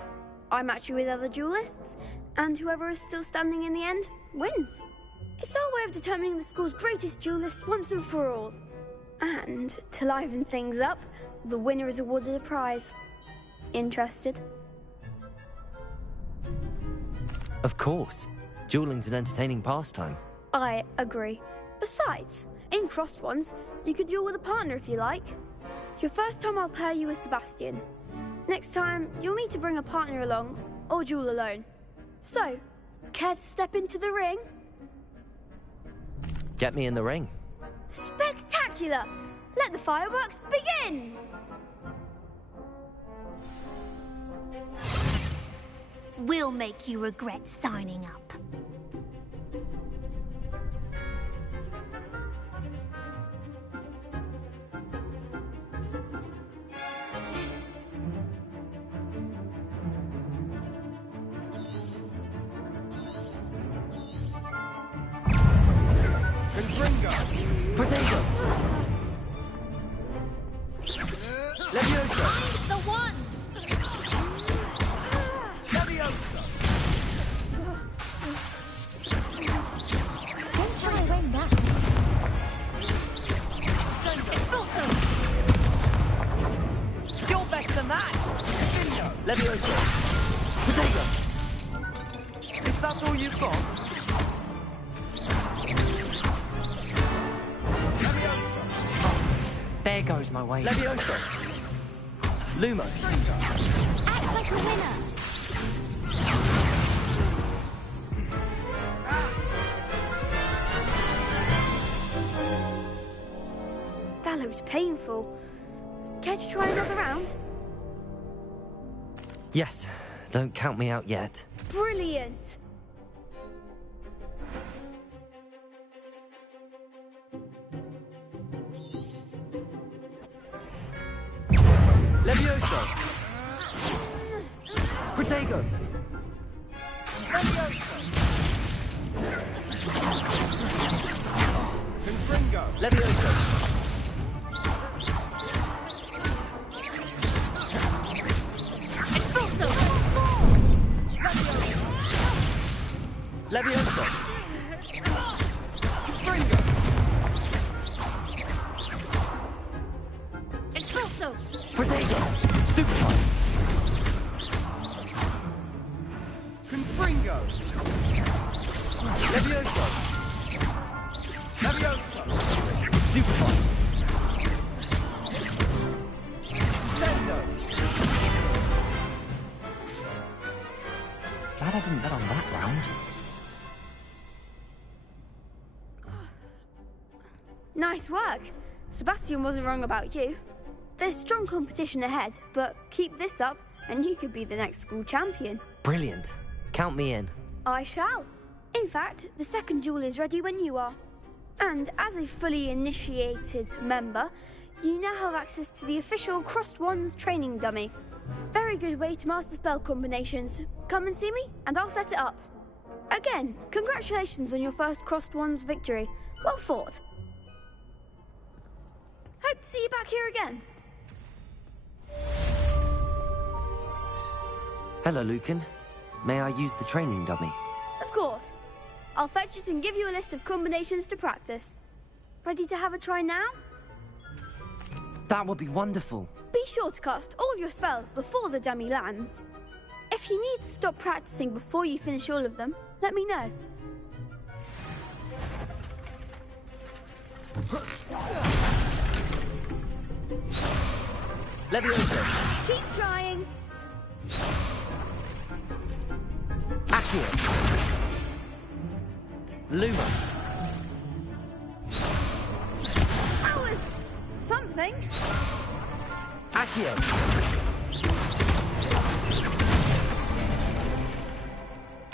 I match you with other duelists, and whoever is still standing in the end wins. It's our way of determining the school's greatest duelist once and for all. And to liven things up, the winner is awarded a prize. Interested? Of course. Dueling's an entertaining pastime. I agree. Besides, in crossed ones, you could duel with a partner if you like. Your first time I'll pair you with Sebastian. Next time, you'll need to bring a partner along, or duel alone. So, care to step into the ring? Get me in the ring. Spectacular! Let the fireworks begin! We'll make you regret signing up. Protego! Levioso! The one! Levioso! Don't try to win that. You're better than that! Video! Levioso! Protego! Is that all you've got? There goes my wave. Levioso! Lumos! Act like a winner. That looks painful. Care to try another round? Yes, don't count me out yet. Brilliant! Levioso! Protego! Confringo! Levioso! Levioso! Confringo! Expulso! Protego! Stupefy! Confringo! Levioso! Levioso! Stupefy! Sendo! Glad I didn't bet on that round. Nice work. Sebastian wasn't wrong about you. There's strong competition ahead, but keep this up and you could be the next school champion. Brilliant. Count me in. I shall. In fact, the second duel is ready when you are. And as a fully initiated member, you now have access to the official Crossed Wands training dummy. Very good way to master spell combinations. Come and see me and I'll set it up. Again, congratulations on your first Crossed Wands victory. Well fought. Hope to see you back here again. Hello, Lucan. May I use the training dummy? Of course. I'll fetch it and give you a list of combinations to practice. Ready to have a try now? That would be wonderful. Be sure to cast all your spells before the dummy lands. If you need to stop practicing before you finish all of them, let me know. Levioso! Keep trying. Accio! Lumos! That was something. Accio!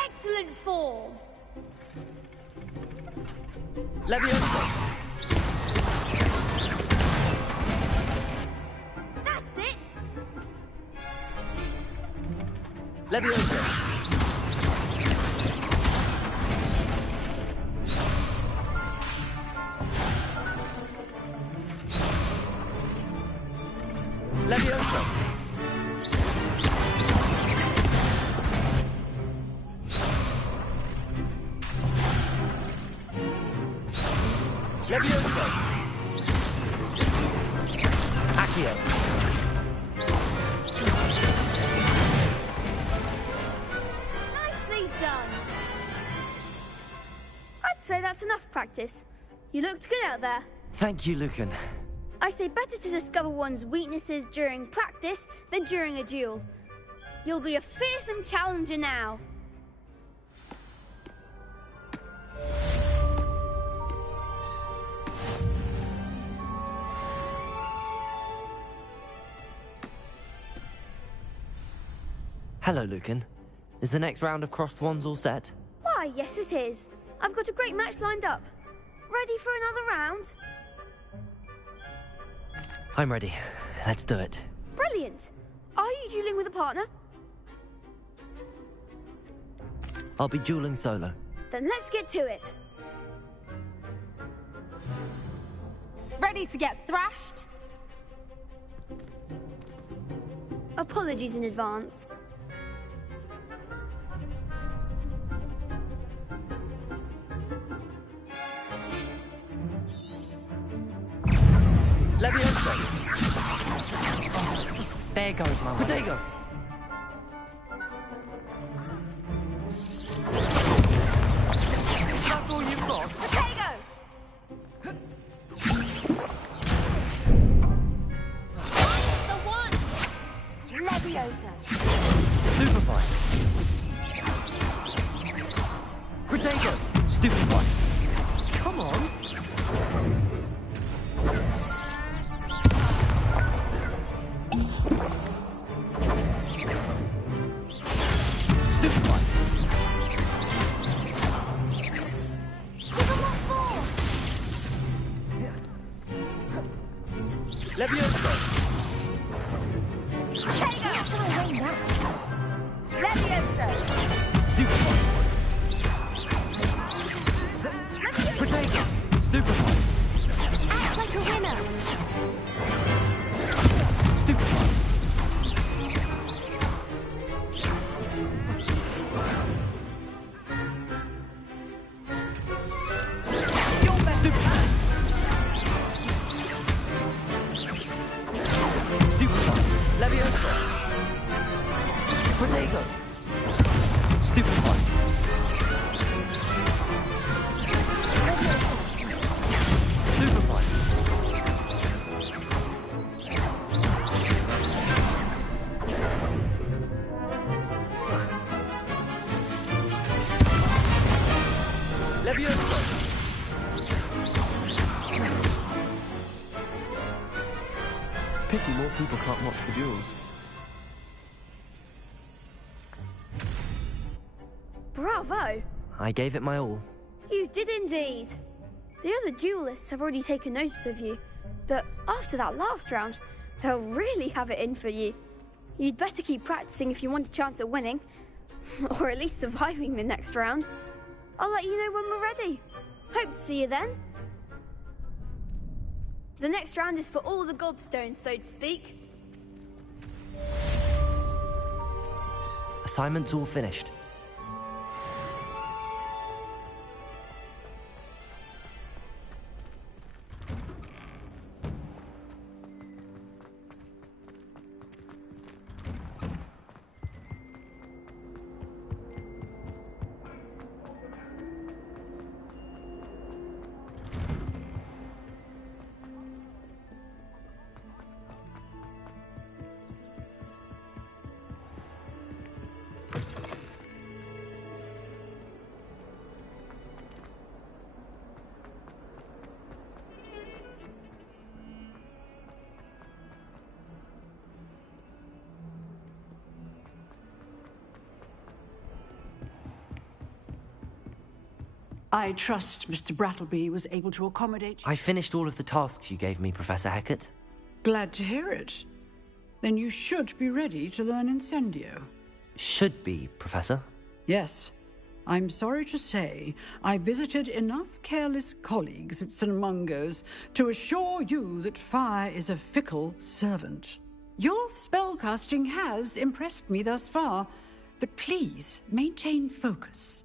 Excellent form. Levioso! That's it. Levioso! Levioso! Levioso! Accio! Nicely done. I'd say that's enough practice. You looked good out there. Thank you, Lucan. I say better to discover one's weaknesses during practice than during a duel. You'll be a fearsome challenger now. Hello, Lucan. Is the next round of Crossed Wands all set? Why, yes it is. I've got a great match lined up. Ready for another round? I'm ready. Let's do it. Brilliant. Are you dueling with a partner? I'll be dueling solo. Then let's get to it. Ready to get thrashed? Apologies in advance. Levioso! There goes my Protego! That's all you've got? Protego! Levioso! Levioso! Stupefy! Potato! Stupefy! Act like a winner! Stupefy! Stupefy! Stupefy! Levioso! Potato! Stupefy! Stupefy! Levioso! Pity more people can't watch the duels. Bravo! I gave it my all. You did indeed. The other duelists have already taken notice of you, but after that last round, they'll really have it in for you. You'd better keep practicing if you want a chance at winning, or at least surviving the next round. I'll let you know when we're ready. Hope to see you then. The next round is for all the gobstones, so to speak. Assignment's all finished. I trust Mr. Brattleby was able to accommodate you. I finished all of the tasks you gave me, Professor Hecat. Glad to hear it. Then you should be ready to learn Incendio. Should be, Professor. Yes. I'm sorry to say, I visited enough careless colleagues at St. Mungo's to assure you that fire is a fickle servant. Your spellcasting has impressed me thus far, but please maintain focus.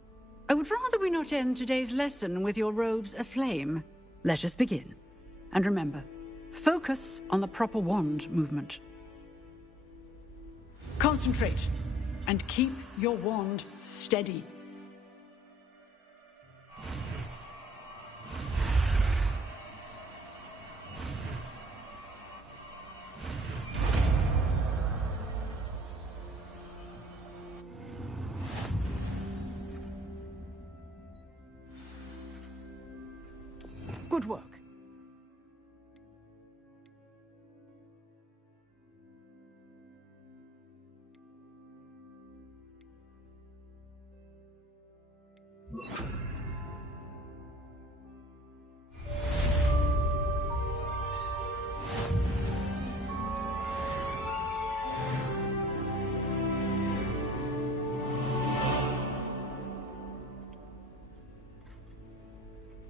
I would rather we not end today's lesson with your robes aflame. Let us begin. And remember, focus on the proper wand movement. Concentrate, and keep your wand steady. Good work.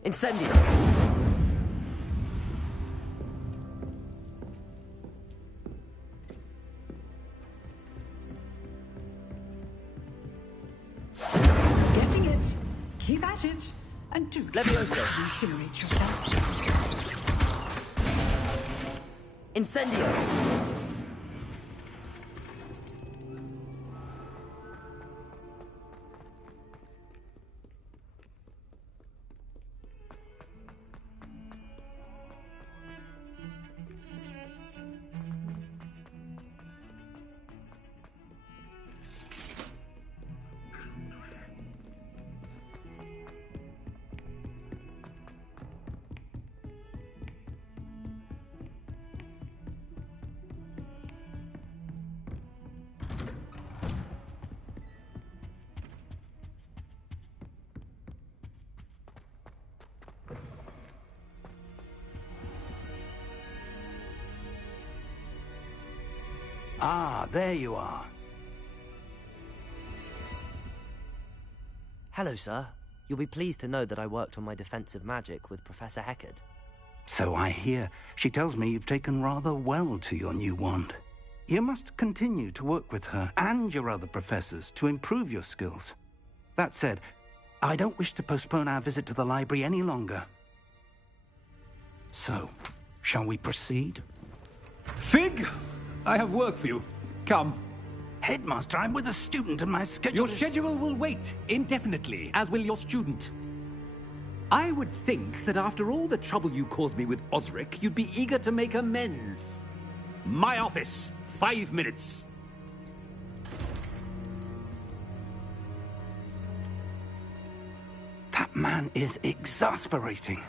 Incendio! Getting it. Keep at it. And do Levioso. incinerate yourself. Incendio! Ah, there you are. Hello, sir. You'll be pleased to know that I worked on my defensive magic with Professor Heckard. So I hear. She tells me you've taken rather well to your new wand. You must continue to work with her and your other professors to improve your skills. That said, I don't wish to postpone our visit to the library any longer. So, shall we proceed? Fig! I have work for you. Come. Headmaster, I'm with a student and my schedule Your schedule will wait indefinitely, as will your student. I would think that after all the trouble you caused me with Osric, you'd be eager to make amends. My office, 5 minutes. That man is exasperating.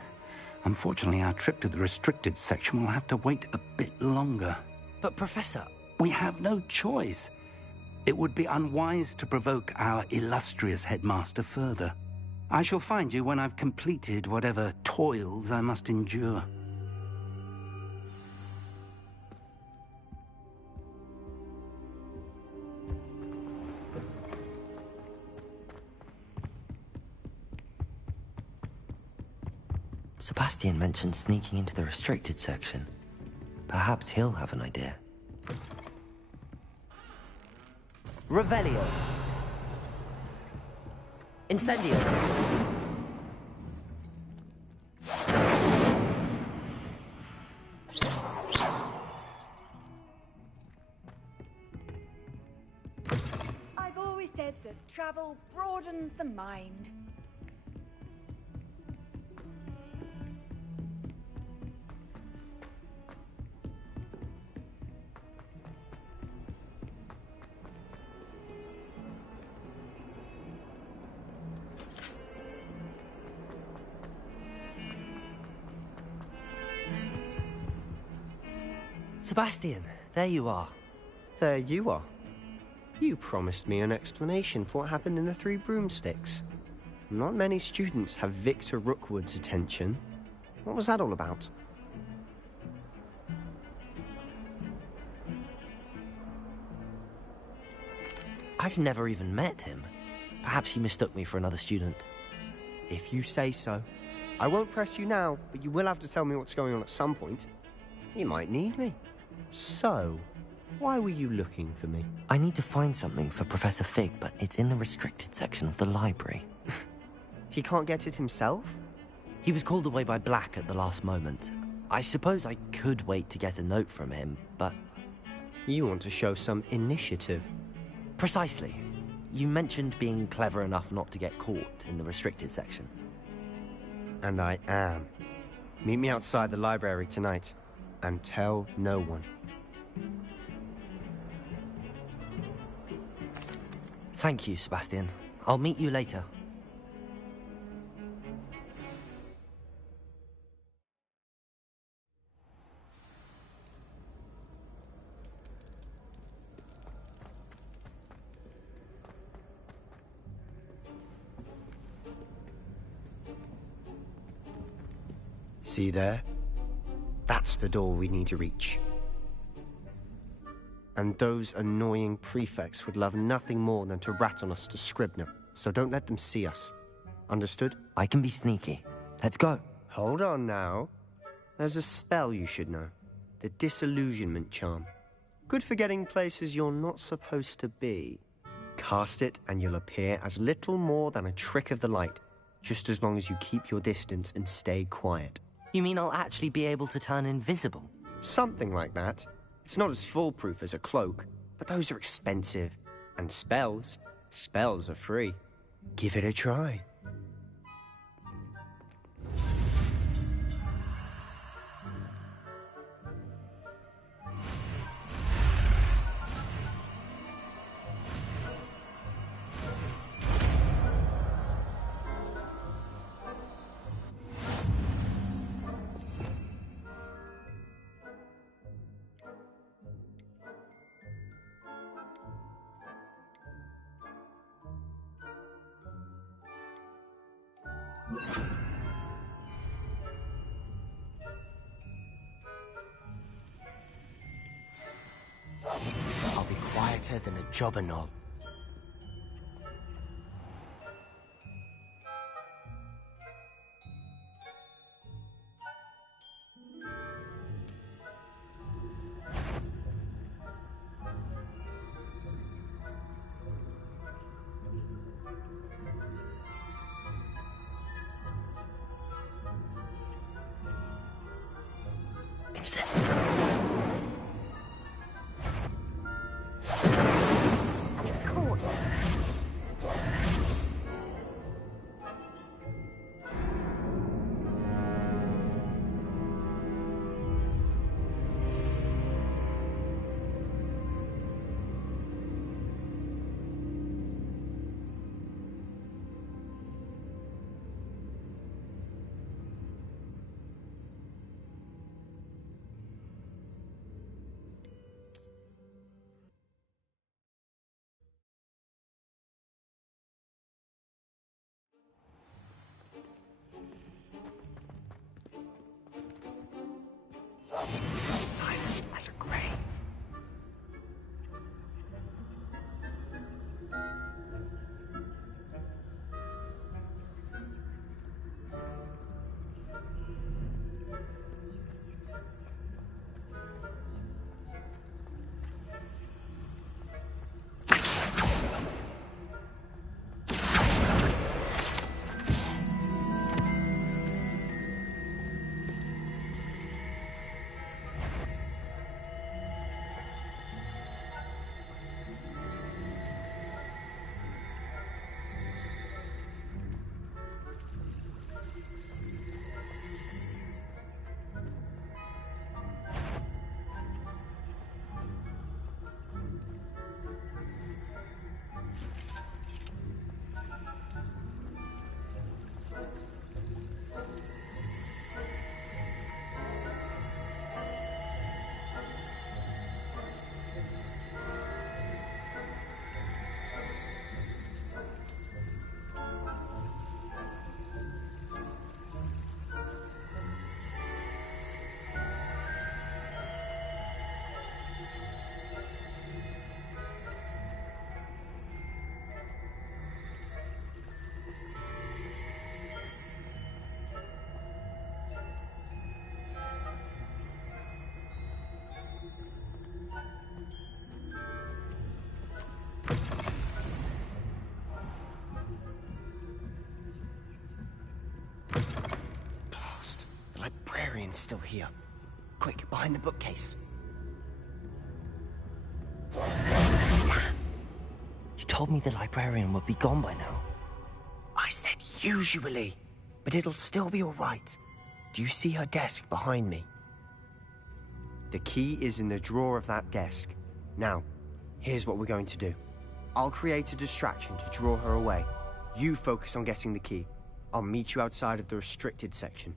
Unfortunately, our trip to the restricted section will have to wait a bit longer. But, Professor... We have no choice. It would be unwise to provoke our illustrious headmaster further. I shall find you when I've completed whatever toils I must endure. Sebastian mentioned sneaking into the restricted section. Perhaps he'll have an idea. Revelio. Incendio. I've always said that travel broadens the mind. Sebastian, there you are. There you are. You promised me an explanation for what happened in the Three Broomsticks. Not many students have Victor Rookwood's attention. What was that all about? I've never even met him. Perhaps he mistook me for another student. If you say so. I won't press you now, but you will have to tell me what's going on at some point. You might need me. So, why were you looking for me? I need to find something for Professor Fig, but it's in the restricted section of the library. He can't get it himself? He was called away by Black at the last moment. I suppose I could wait to get a note from him, but... You want to show some initiative. Precisely. You mentioned being clever enough not to get caught in the restricted section. And I am. Meet me outside the library tonight, and tell no one. Thank you, Sebastian. I'll meet you later. See there? That's the door we need to reach. And those annoying prefects would love nothing more than to rat on us to Scribner, so don't let them see us. Understood? I can be sneaky. Let's go. Hold on now. There's a spell you should know. The Disillusionment Charm. Good for getting places you're not supposed to be. Cast it and you'll appear as little more than a trick of the light, just as long as you keep your distance and stay quiet. You mean I'll actually be able to turn invisible? Something like that. It's not as foolproof as a cloak, but those are expensive. And spells are free. Give it a try. better than a jobberknoll. Cool. Silent as a grave. Blast. The librarian's still here. Quick, behind the bookcase. You told me the librarian would be gone by now. I said usually, but it'll still be all right. Do you see her desk behind me? The key is in the drawer of that desk. Now, here's what we're going to do. I'll create a distraction to draw her away. You focus on getting the key. I'll meet you outside of the restricted section.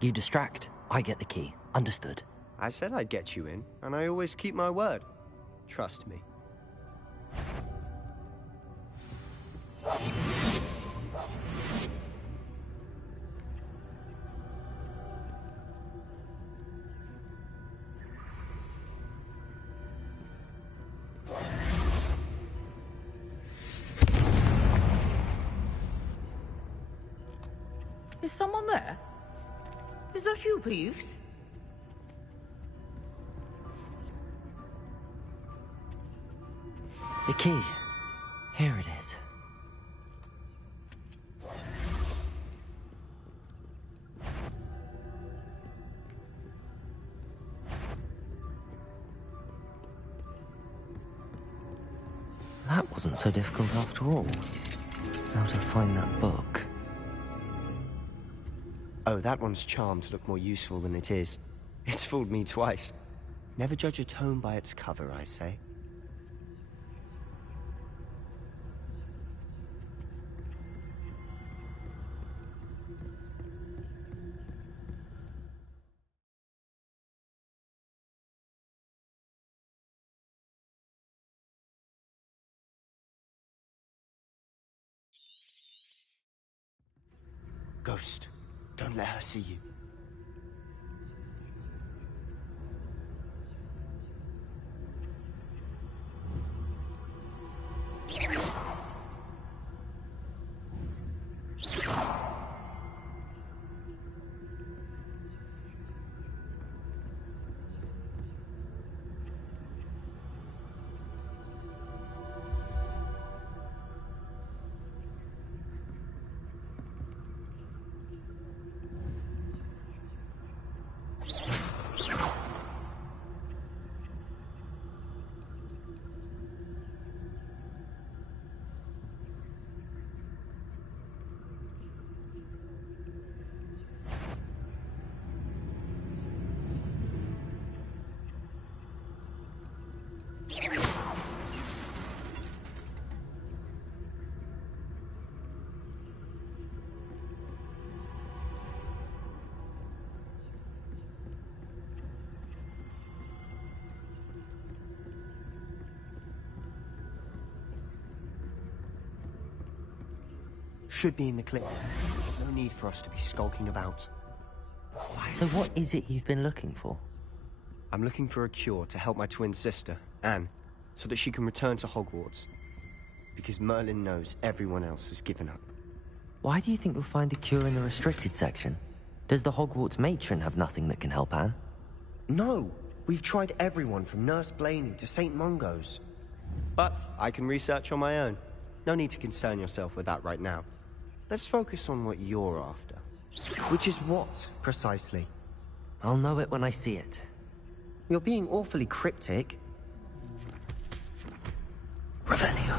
You distract, I get the key. Understood. I said I'd get you in, and I always keep my word. Trust me. Is someone there? Is that you, Peeves? The key. Here it is. That wasn't so difficult after all. How to find that book. Oh, that one's charmed to look more useful than it is. It's fooled me twice. Never judge a tome by its cover, I say. Ghost, don't let her see you. Should be in the clip. There's no need for us to be skulking about. So what is it you've been looking for? I'm looking for a cure to help my twin sister, Anne, so that she can return to Hogwarts. Because Merlin knows everyone else has given up. Why do you think you'll find a cure in the restricted section? Does the Hogwarts matron have nothing that can help Anne? No! We've tried everyone from Nurse Blaney to St. Mungo's. But I can research on my own. No need to concern yourself with that right now. Let's focus on what you're after. Which is what, precisely? I'll know it when I see it. You're being awfully cryptic. Revelio.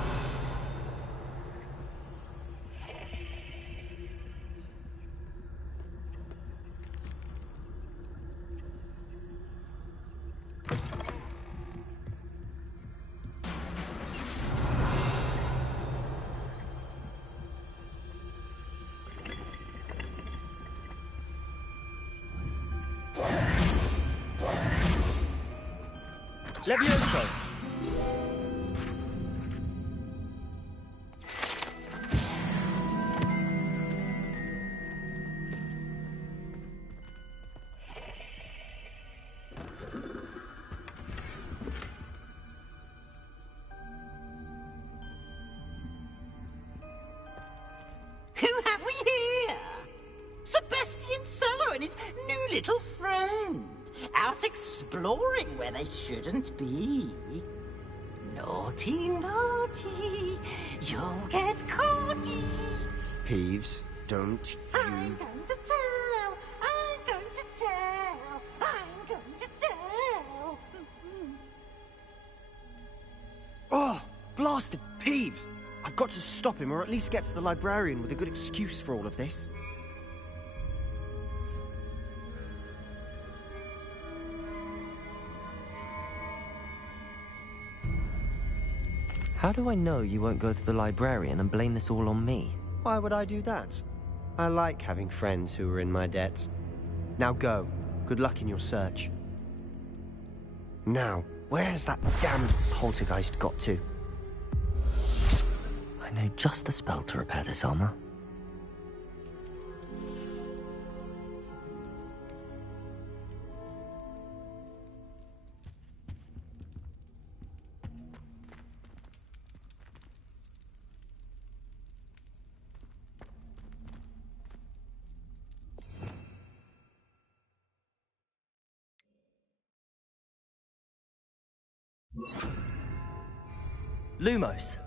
Levioso! Who have we here? Sebastian Cello and his new little friend. Out exploring where they shouldn't be. Naughty, naughty, you'll get caughty. Peeves, don't I'm going to tell, I'm going to tell, I'm going to tell. Oh, blasted Peeves! I've got to stop him, or at least get to the librarian with a good excuse for all of this. How do I know you won't go to the librarian and blame this all on me? Why would I do that? I like having friends who are in my debt. Now go. Good luck in your search. Now, where's that damned poltergeist got to? I know just the spell to repair this armor. Lumos.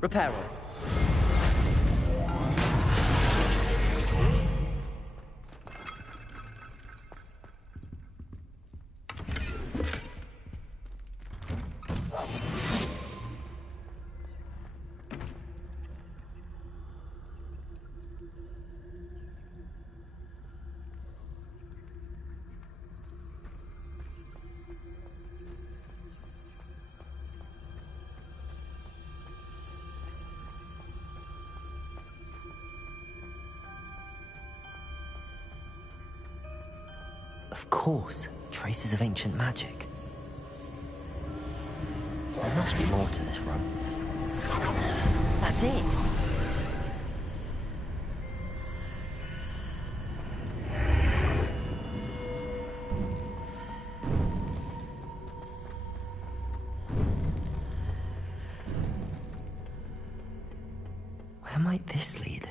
Reparo. Of course, traces of ancient magic. There must be more to this room. That's it. Where might this lead?